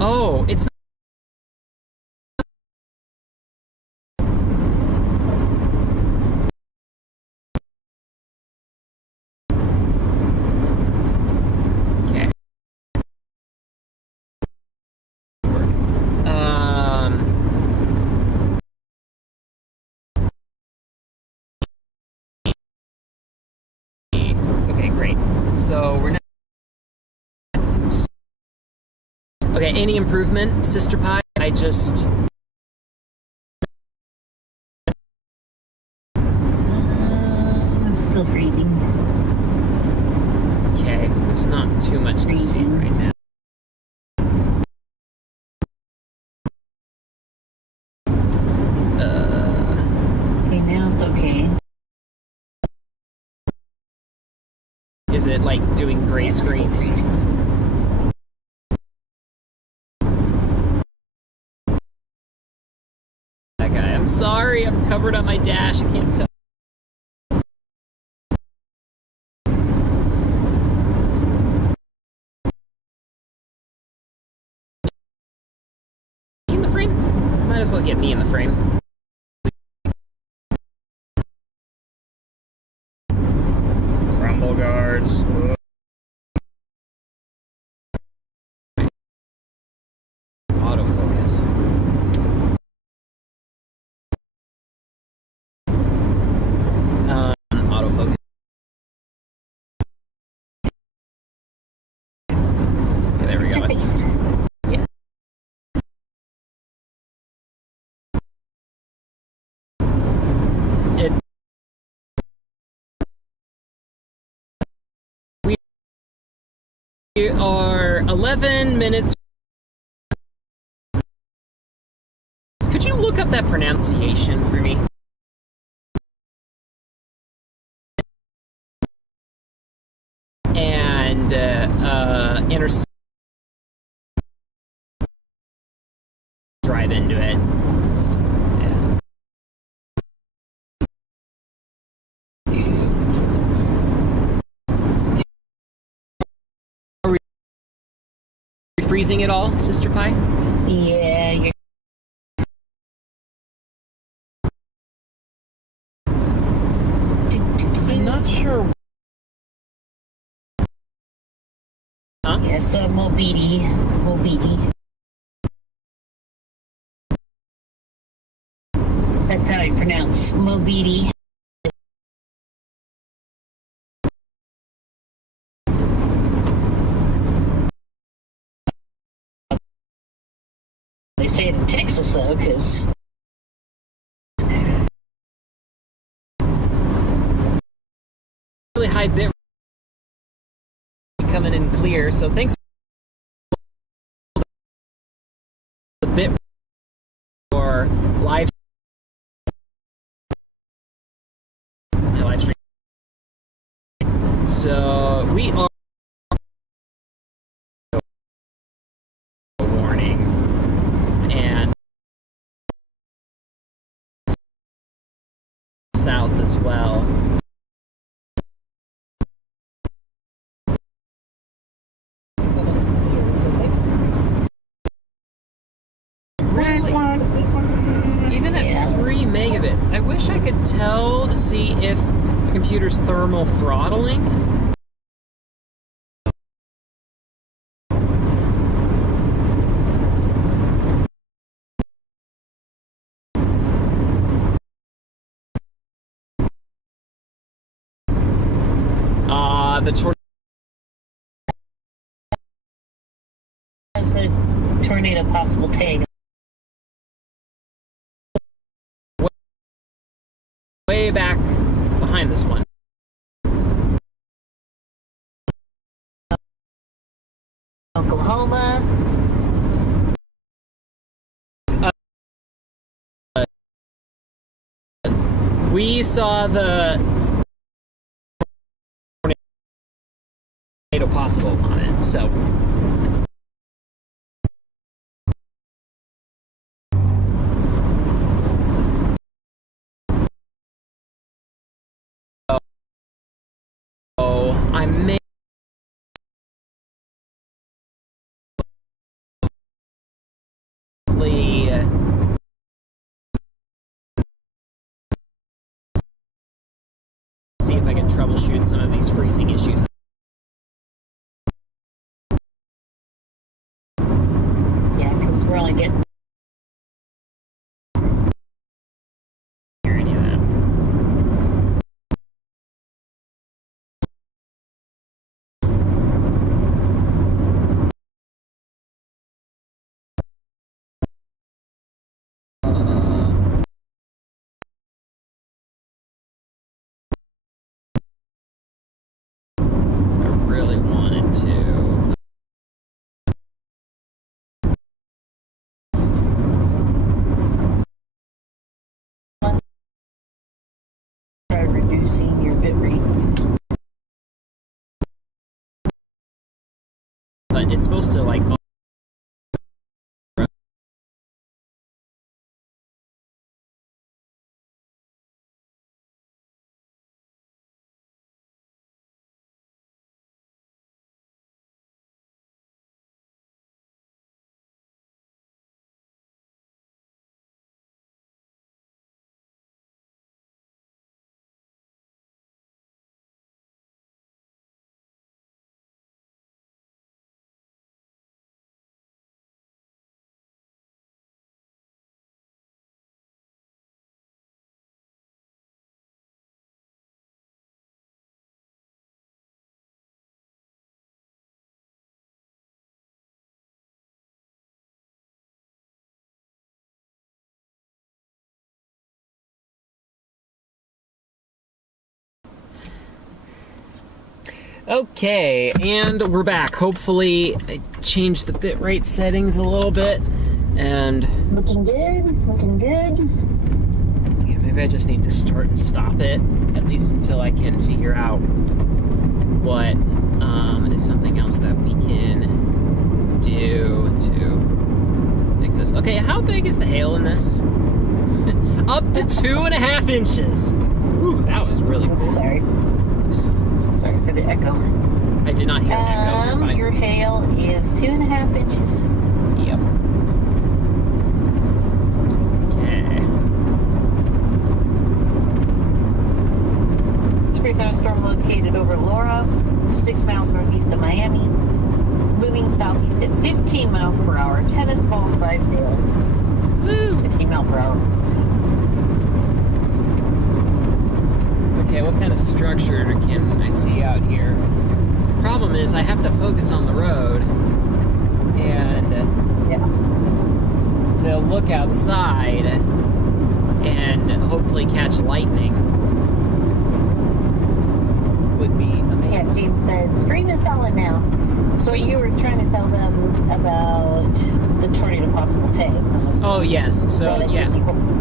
oh, it's not. Okay. Okay, great. So we're not. Okay, any improvement, Sister Pie? I just. I'm still freezing. Okay, there's not too much to see right now. Okay, now it's okay. Is it like doing gray Yeah, it's still screens? freezing. That guy. I'm sorry, I'm covered on my dash. I can't tell. Me in the frame? Might as well get me in the frame. Rumble guards. Autofocus. Autofocus. Okay, there we What's go. your face? Yes. We are 11 minutes. Could you look up that pronunciation for me? And drive into it. Yeah. Are we freezing at all, Sister Pie? Yeah, you're. I'm not sure. Huh? Yeah, so Mobidi. That's how you pronounce Mobidi. They say it in Texas though, because Really high bit coming in clear, so thanks for the bit for live stream. So we are warning and south as well. Even at 3 megabits, I wish I could tell to see if the computer's thermal throttling. The it's a tornado possible tag. way back behind this one. Oklahoma. We saw the possible on it. So. I may see if I can troubleshoot some of these freezing issues. Yeah, because we're only getting Any of that. If I really wanted to. try reducing your bit rate. But it's supposed to like. Okay, and we're back. Hopefully, I changed the bitrate settings a little bit, and Looking good, looking good. yeah, maybe I just need to start and stop it, at least until I can figure out what is something else that we can do to fix this. Okay, how big is the hail in this? Up to 2.5 inches. Ooh, that was really cool. Sorry. Sorry for the echo. I did not hear an echo. You're fine. Your hail is 2.5 inches. Yep. Okay. Severe thunderstorm located over Laura, 6 miles northeast of Miami. Moving southeast at 15 miles per hour. Tennis ball size hail. Woo! 15 mile per hour. Okay, what kind of structure can I see out here? Problem is, I have to focus on the road and to look outside and hopefully catch lightning would be Yeah, amazing. James says, stream is solid now. So Sweet. you were trying to tell them about the tornado possible tags. Oh yes, so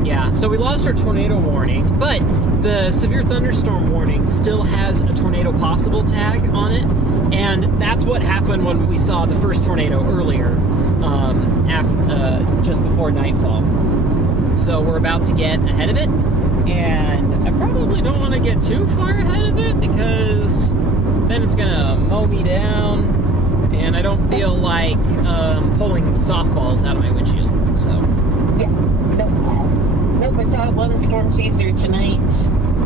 yeah. So we lost our tornado warning, but the severe thunderstorm warning still has a tornado possible tag on it, and that's what happened when we saw the first tornado earlier, just before nightfall. So we're about to get ahead of it, and I probably don't want to get too far ahead of it because then it's gonna mow me down, and I don't feel like pulling softballs out of my windshield. So Yeah. Nope, I saw one storm chaser tonight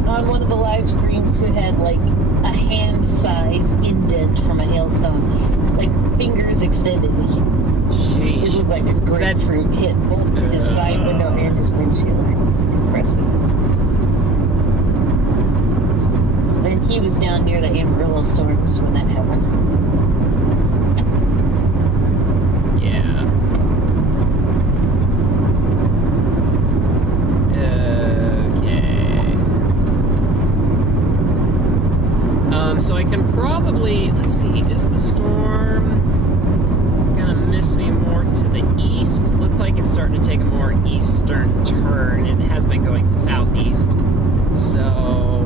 on one of the live streams who had like a hand-sized indent from a hailstone, like fingers extended. It sheesh. looked like a grapefruit hit both his side window and his windshield. It was impressive. And he was down near the Amarillo storms when that happened. Yeah. Okay. So I can probably, let's see, is the storm gonna miss me more to the east? Looks like it's starting to take a more eastern turn. It has been going southeast. So,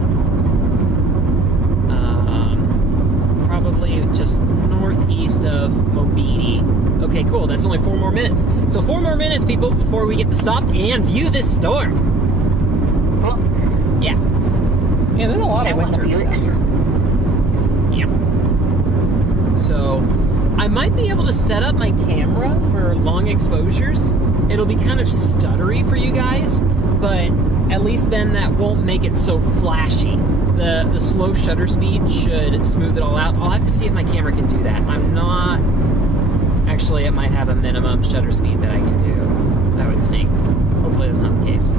probably just So 4 more minutes, people, before we get to stop and view this storm. Cool. Yeah. Yeah, there's a lot I of want wind to view turbines it. out here. Yeah. So I might be able to set up my camera for long exposures. It'll be kind of stuttery for you guys, but at least then that won't make it so flashy. The slow shutter speed should smooth it all out. I'll have to see if my camera can do that. I'm not... Actually, it might have a minimum shutter speed that I can do. That would stink. Hopefully that's not the case.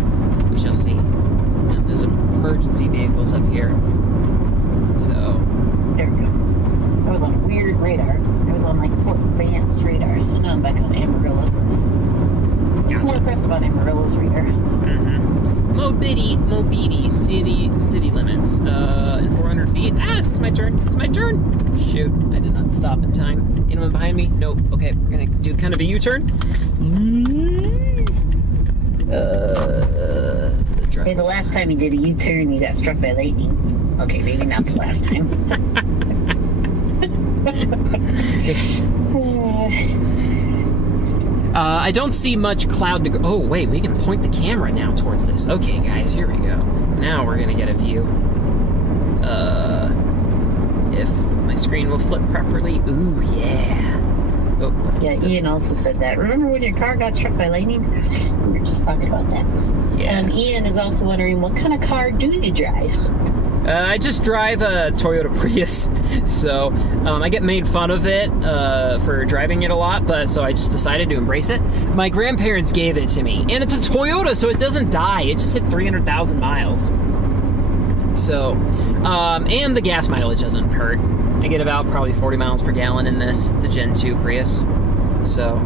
We shall see. And there's emergency vehicles up here. So... There we go. I was on weird radar. I was on like Fort Vance radar, so now I'm back on Amarillo. It's more impressive on Amarillo's radar. Mm-hmm. Mobili city limits. In 400 feet. This is my turn. It's my turn. Shoot, I did not stop in time. Anyone behind me? Nope. Okay, we're gonna do kind of a U-turn. Hey, the last time you did a U-turn, you got struck by lightning. Okay, maybe not the last time. I don't see much cloud to go. Oh, wait, we can point the camera now towards this. Okay, guys, here we go. Now we're gonna get a view. If my screen will flip properly. Ooh, yeah. Oh, let's get Ian also said that. Remember when your car got struck by lightning? We were just talking about that. Yeah. Ian is also wondering, what kind of car do you drive? I just drive a Toyota Prius, so I get made fun of it for driving it a lot, but so I just decided to embrace it. My grandparents gave it to me, and it's a Toyota, so it doesn't die. It just hit 300,000 miles. So, and the gas mileage doesn't hurt. I get about probably 40 miles per gallon in this. It's a Gen 2 Prius. So,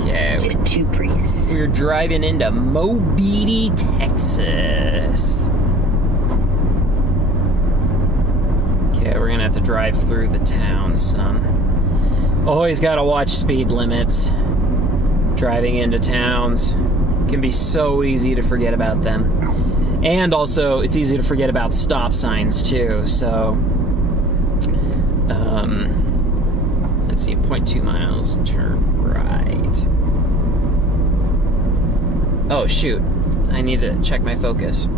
okay. Gen 2 Prius. We're driving into Mobili, Texas. Okay, we're gonna have to drive through the town, son. Always gotta watch speed limits. Driving into towns can be so easy to forget about them. And also, it's easy to forget about stop signs, too, so... let's see, 0.2 miles, turn right. Oh, shoot. I need to check my focus.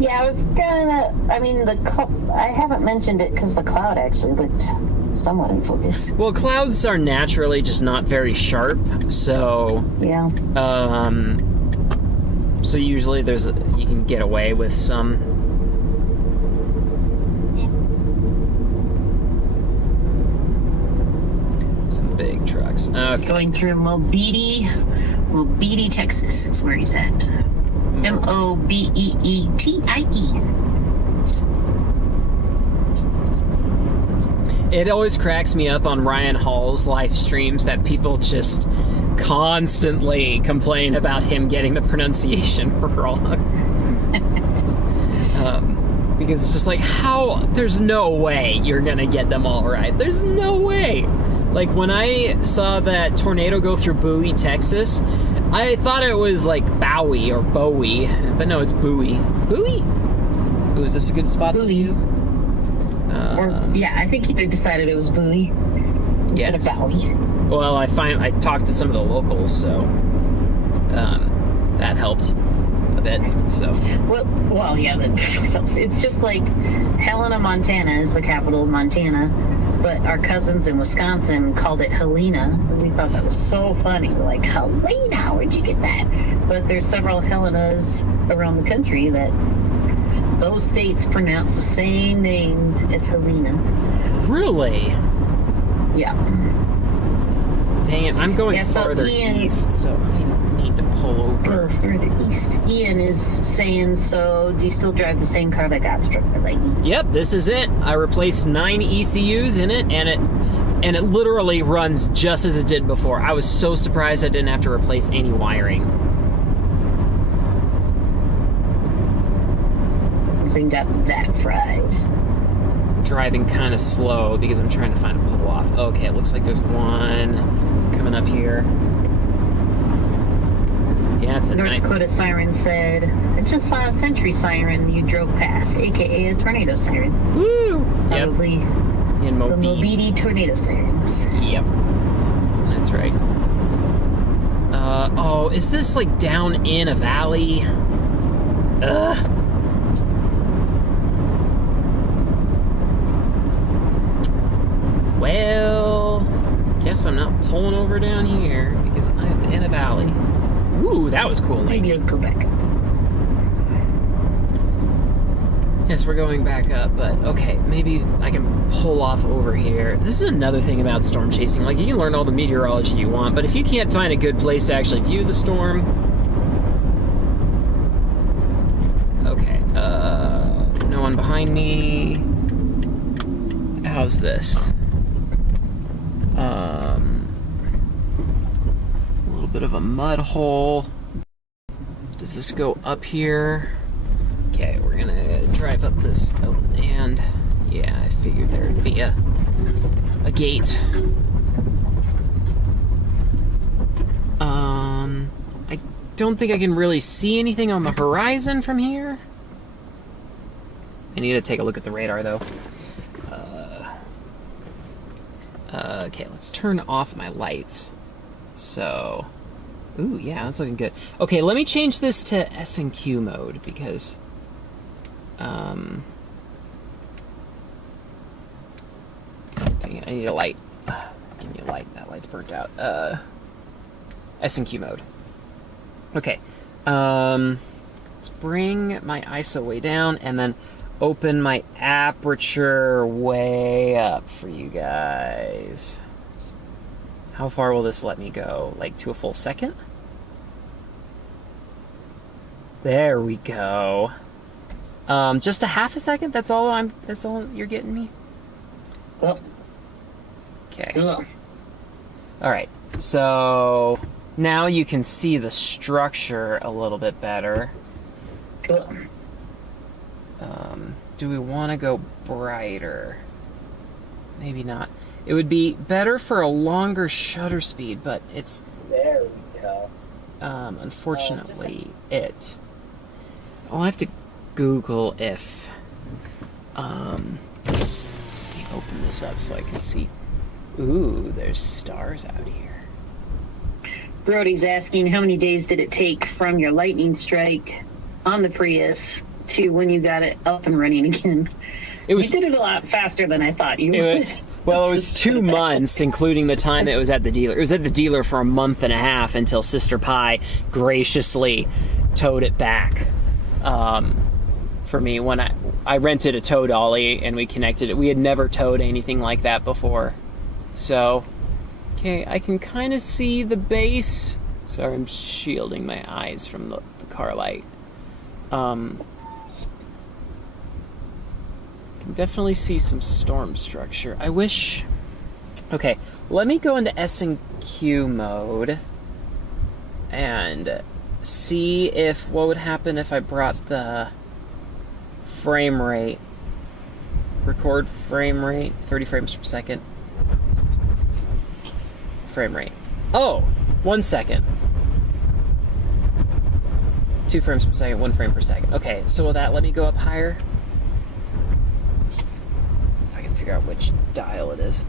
Yeah, I was gonna... I mean, I haven't mentioned it because the cloud actually looked somewhat in focus. Well, clouds are naturally just not very sharp, so... Yeah. So usually you can get away with some. Some big trucks. Okay. Going through Mobili, Texas is where he's at. Mobeetie. It always cracks me up on Ryan Hall's live streams that people just constantly complain about him getting the pronunciation wrong. Because it's just like, there's no way you're gonna get them all right. There's no way. Like, when I saw that tornado go through Bowie, Texas, I thought it was like Bowie or Bowie, but no, it's Bowie. Bowie? Ooh, is this a good spot Bowie. to do? Yeah, I think he decided it was Bowie instead of Bowie. Well, I talked to some of the locals, so that helped a bit. So well, yeah, that helps. It's just like Helena, Montana is the capital of Montana, but our cousins in Wisconsin called it Helena. We thought that was so funny. We're like, Helena, where'd you get that? But there's several Helenas around the country that those states pronounce the same name as Helena. Really? Yeah. Dang it, I'm going farther east, so I need to pull over. Go further east. Ian is saying, so do you still drive the same car that got struck by lightning? Yep, this is it. I replaced 9 ECUs in it, and it literally runs just as it did before. I was so surprised I didn't have to replace any wiring. Got that fried. Driving kind of slow because I'm trying to find a pull off. Okay, it looks like there's one coming up here. Yeah, it's a North Dakota siren said, I just saw a sentry siren you drove past, aka a tornado siren. Woo! Probably In The Mobile. Mobidi tornado sirens. Yep. That's right. Oh, is this like down in a valley? Ugh. Well, guess I'm not pulling over down here because I'm in a valley. Ooh, that was cool. Maybe I'll go back up. Yes, we're going back up, but okay, maybe I can pull off over here. This is another thing about storm chasing. Like, you can learn all the meteorology you want, but if you can't find a good place to actually view the storm... Okay, no one behind me. How's this? A little bit of a mud hole. Does this go up here? Okay, we're gonna drive up this, and yeah, I figured there would be a gate. I don't think I can really see anything on the horizon from here. I need to take a look at the radar, though. Okay, let's turn off my lights. So, ooh, yeah, that's looking good. Okay, let me change this to S&Q mode, because... I need a light. Give me a light. That light's burnt out. S&Q mode. Okay. Let's bring my ISO way down and then open my aperture way up for you guys. How far will this let me go? Like to a full second? There we go. Just a half a second? That's all you're getting me? Well, okay. cool. Alright, so now you can see the structure a little bit better. Cool. Do we want to go brighter? Maybe not. It would be better for a longer shutter speed, but it's... There we go. Unfortunately, I'll have to Google if... Let me open this up so I can see... Ooh, there's stars out here. Brody's asking how many days did it take from your lightning strike on the Prius to when you got it up and running again? You did it a lot faster than I thought you would. Well, it was 2 months, including the time it was at the dealer. It was at the dealer for a month and a half until Sister Pie graciously towed it back for me when I rented a tow dolly and we connected it. We had never towed anything like that before. So, okay, I can kind of see the base. Sorry, I'm shielding my eyes from the car light. Definitely see some storm structure. I wish... Okay, let me go into S&Q mode and see if what would happen if I brought the frame rate, record frame rate, 30 frames per second. Frame rate. Oh, 1 second. 2 frames per second, 1 frame per second. Okay, so will that let me go up higher? Figure out which dial it is.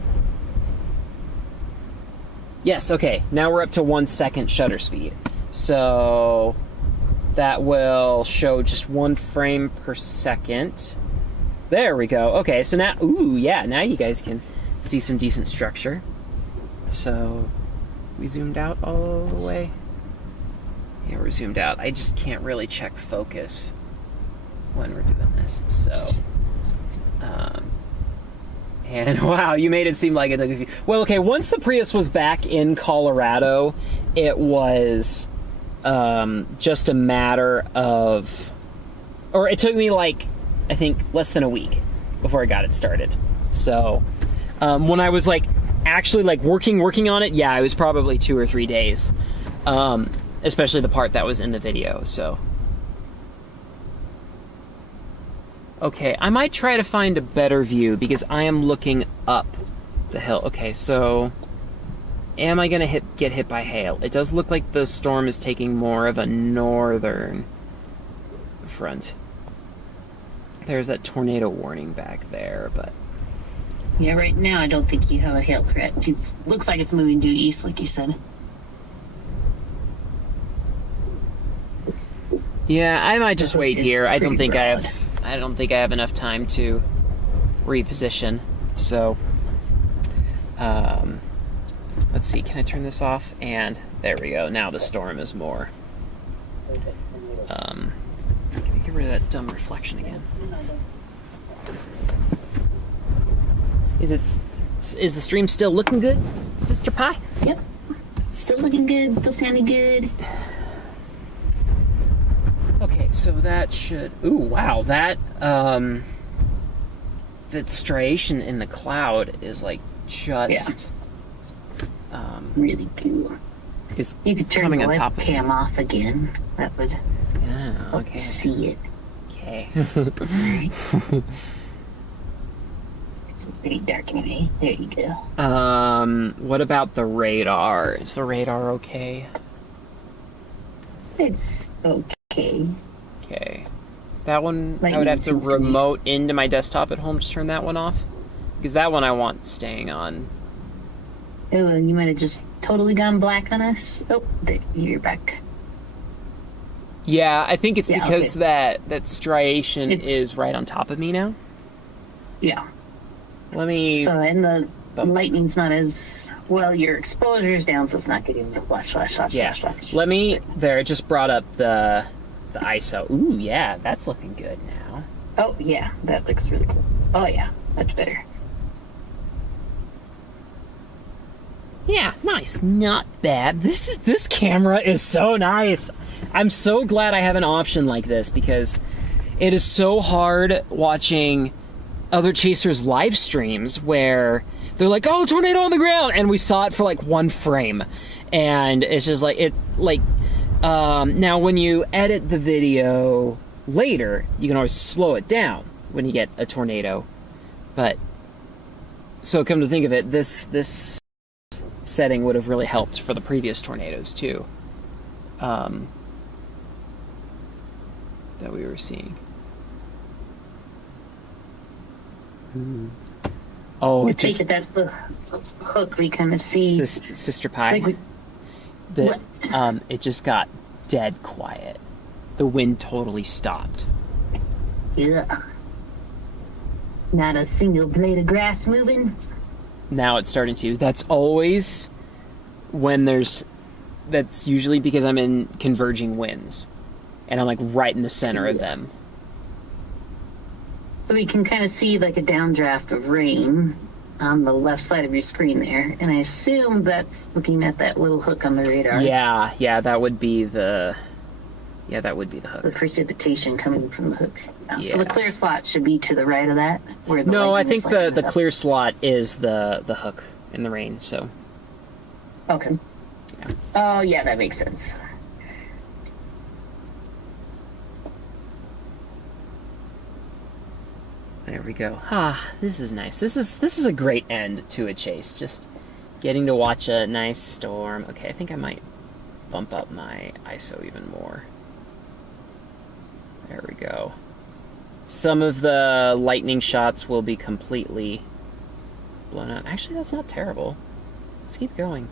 Yes, okay, now we're up to 1 second shutter speed. So that will show just 1 frame per second. There we go. Okay, so now, ooh, yeah, now you guys can see some decent structure. So we zoomed out all the way. Yeah, we're zoomed out. I just can't really check focus when we're doing this. So, and wow, you made it seem like it took a few... Well, okay, once the Prius was back in Colorado, it was just a matter of... Or it took me like, I think, less than a week before I got it started. So, when I was like, actually like working on it, yeah, it was probably 2 or 3 days. Especially the part that was in the video, so... Okay, I might try to find a better view because I am looking up the hill. Okay, so am I going to get hit by hail? It does look like the storm is taking more of a northern front. There's that tornado warning back there, but Yeah, right now I don't think you have a hail threat. It looks like it's moving due east, like you said. Yeah, I might just wait here. I don't think broad. I don't think I have enough time to reposition. So, let's see. Can I turn this off? And there we go. Now the storm is more. Can we get rid of that dumb reflection again? Is the stream still looking good, Sister Pie? Yep. Still looking good. Still sounding good. Okay, so that should. Ooh, wow! That striation in the cloud is like just really cool. Is You could turn coming the on top of webcam off again. That would Yeah. help Okay. you see it. Okay. It's pretty dark anyway. There you go. What about the radar? Is the radar okay? It's okay. Okay. That one, I Lightning would have to seems to be- remote into my desktop at home to turn that one off. Because that one I want staying on. Oh, you might have just totally gone black on us. Oh, there, you're back. Yeah, I think it's Yeah, because okay. that striation is right on top of me now. Yeah. Let me... So, and the lightning's not as well. Your exposure's down, so it's not getting the flash. Yeah. Flash. Let me... There, it just brought up the ISO. Ooh, yeah, that's looking good now. Oh, yeah, that looks really cool. Oh, yeah, much better. Yeah, nice. Not bad. This camera is so nice. I'm so glad I have an option like this because it is so hard watching other chasers live streams where they're like, "Oh, tornado on the ground," and we saw it for like one frame, and it's just like now when you edit the video later, you can always slow it down when you get a tornado. But so come to think of it, this setting would have really helped for the previous tornadoes too, that we were seeing. Oh, I it take just it that's the hook we kind of see. Sister Pie. Like That it just got dead quiet. The wind totally stopped. Yeah. Not a single blade of grass moving. Now it's starting to. That's always when that's usually because I'm in converging winds. And I'm like right in the center of them. So we can kind of see like a downdraft of rain on the left side of your screen there. And I assume that's looking at that little hook on the radar. Yeah, that would be the hook. The precipitation coming from the hook. Yeah. So the clear slot should be to the right of that? Where the No, I lightning think is lighting the it up. clear slot is the hook in the rain, so. Okay. Yeah. Oh, yeah, that makes sense. There we go. This is nice. This is a great end to a chase. Just getting to watch a nice storm. Okay, I think I might bump up my ISO even more. There we go. Some of the lightning shots will be completely blown out. Actually, that's not terrible. Let's keep going.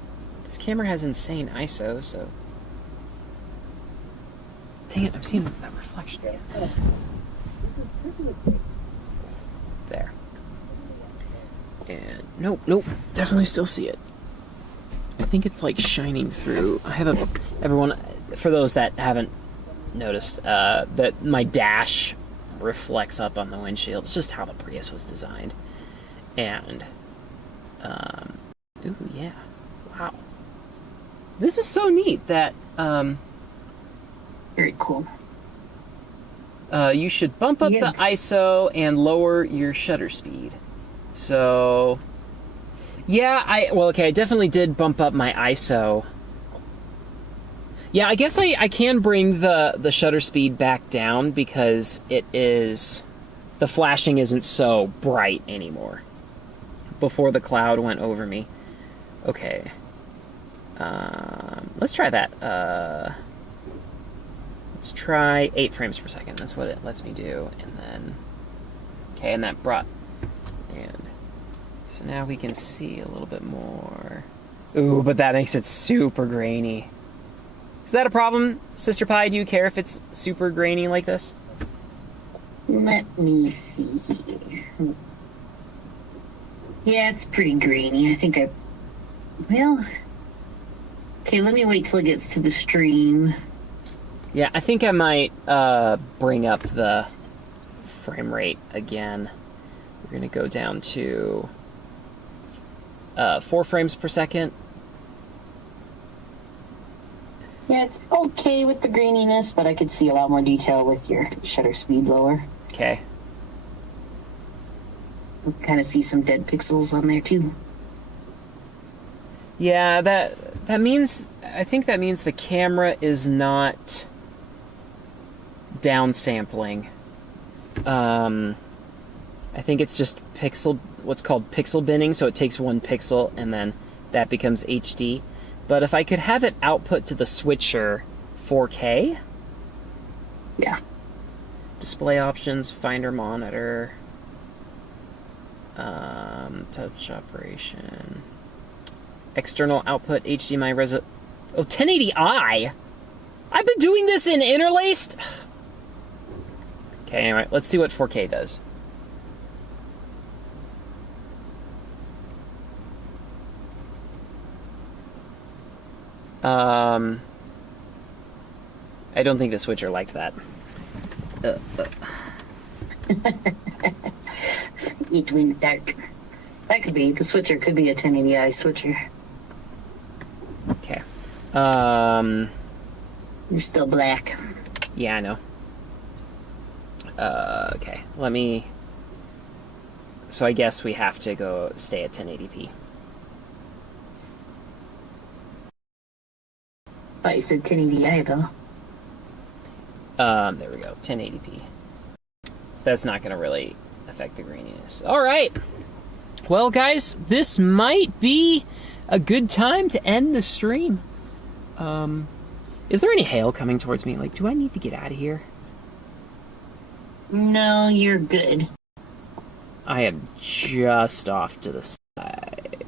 This camera has insane ISO, so... Dang it, I'm seeing that reflection again. This is a There. And nope, definitely still see it. I think it's like shining through. Everyone, for those that haven't noticed, that my dash reflects up on the windshield. It's just how the Prius was designed. And, ooh, yeah. Wow. This is so neat that, very cool. you should bump up Yes. the ISO and lower your shutter speed. So, yeah, I definitely did bump up my ISO. Yeah, I guess I can bring the shutter speed back down because the flashing isn't so bright anymore. Before the cloud went over me. Okay. Let's try that. Let's try 8 frames per second. That's what it lets me do. And then, okay, and that brought, and So now we can see a little bit more. Ooh, but that makes it super grainy. Is that a problem, Sister Pie? Do you care if it's super grainy like this? Let me see here. Yeah, it's pretty grainy. I think well, okay, let me wait till it gets to the stream. Yeah, I think I might bring up the frame rate again. We're going to go down to 4 frames per second. Yeah, it's okay with the graininess, but I could see a lot more detail with your shutter speed lower. Okay. Kind of see some dead pixels on there too. Yeah, that means, I think that means the camera is not downsampling. I think it's just what's called pixel binning, so it takes 1 pixel and then that becomes HD. But if I could have it output to the switcher 4K. Yeah. Display options, finder monitor, touch operation, external output, HDMI resolution. Oh, 1080i? I've been doing this in interlaced? Okay, anyway, let's see what 4K does. I don't think the switcher liked that. Eat in the dark. That could be, the switcher could be a 1080i switcher. Okay. You're still black. Yeah, I know. Okay, let me... So I guess we have to go stay at 1080p. Oh, you said 1080i though. There we go, 1080p. So that's not going to really affect the graininess. All right. Well, guys, this might be a good time to end the stream. Is there any hail coming towards me? Like, do I need to get out of here? No, you're good. I am just off to the side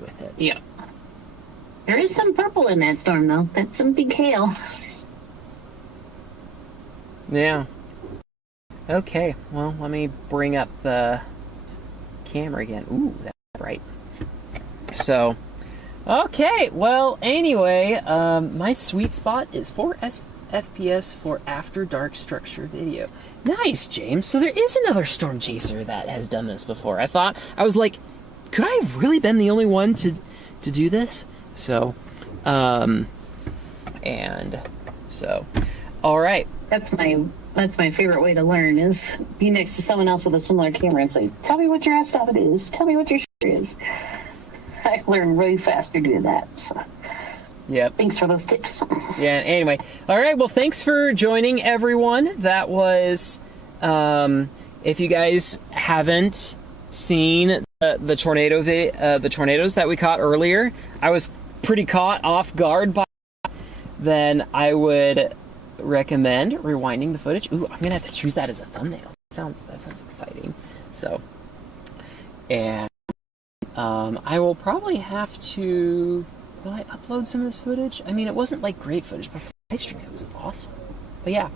with it. Yeah. There is some purple in that storm, though. That's some big hail. Yeah. Okay, well, let me bring up the camera again. Ooh, that's bright. So, okay, well, anyway, my sweet spot is 4 FPS for After Dark structure video. Nice, James. So there is another Storm Chaser that has done this before. I was like, could I have really been the only one to do this? So, and so, all right. That's my favorite way to learn, is be next to someone else with a similar camera and say, tell me what your f-stop is. Tell me what your is. I learn really faster doing that. So. Yep. Thanks for those tips. Yeah, anyway. All right, well, thanks for joining, everyone. That was, if you guys haven't seen the tornadoes that we caught earlier, I was pretty caught off guard by that. Then I would recommend rewinding the footage. Ooh, I'm gonna have to choose that as a thumbnail. That sounds exciting. So, and I will probably have to... Will I upload some of this footage? I mean, it wasn't like great footage, but for live stream it was awesome. But yeah.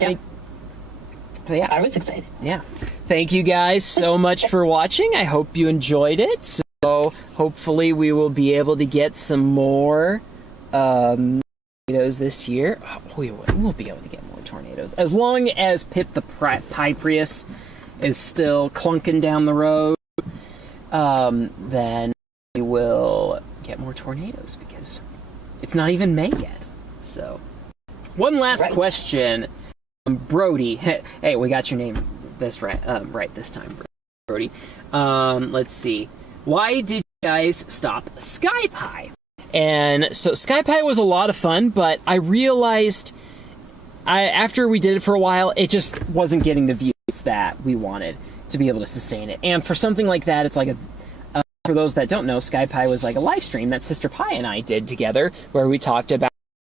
I was excited. Yeah. Thank you guys so much for watching. I hope you enjoyed it. So hopefully we will be able to get some more tornadoes this year. Oh, we will be able to get more tornadoes. As long as Pip the Pie Prius is still clunking down the road, then we will get more tornadoes, because it's not even May yet. So, one last question, Brody. Hey, we got your name right this time, Brody. Let's see. Why did you guys stop SkyPie? And so SkyPie was a lot of fun, but I realized after we did it for a while, it just wasn't getting the views that we wanted to be able to sustain it. And for something like that, it's like for those that don't know, SkyPie was like a live stream that Sister Pie and I did together, where we talked about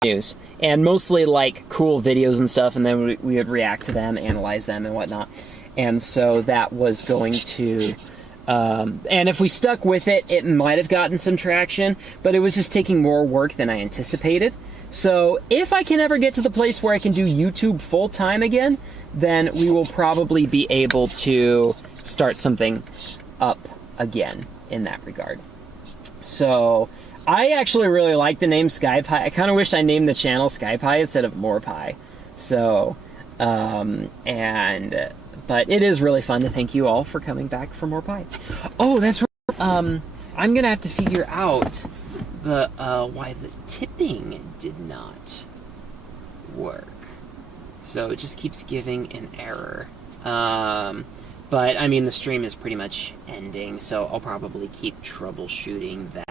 news, and mostly like cool videos and stuff, and then we would react to them, analyze them, and whatnot. And so that was going to And if we stuck with it, it might have gotten some traction, but it was just taking more work than I anticipated. So if I can ever get to the place where I can do YouTube full time again, then we will probably be able to start something up again in that regard. So I actually really like the name SkyPie. I kind of wish I named the channel SkyPie instead of MorePie. So, but it is really fun to thank you all for coming back for more pie. Oh, that's right. I'm gonna have to figure out the why the tipping did not work. So it just keeps giving an error. But I mean, the stream is pretty much ending, so I'll probably keep troubleshooting that.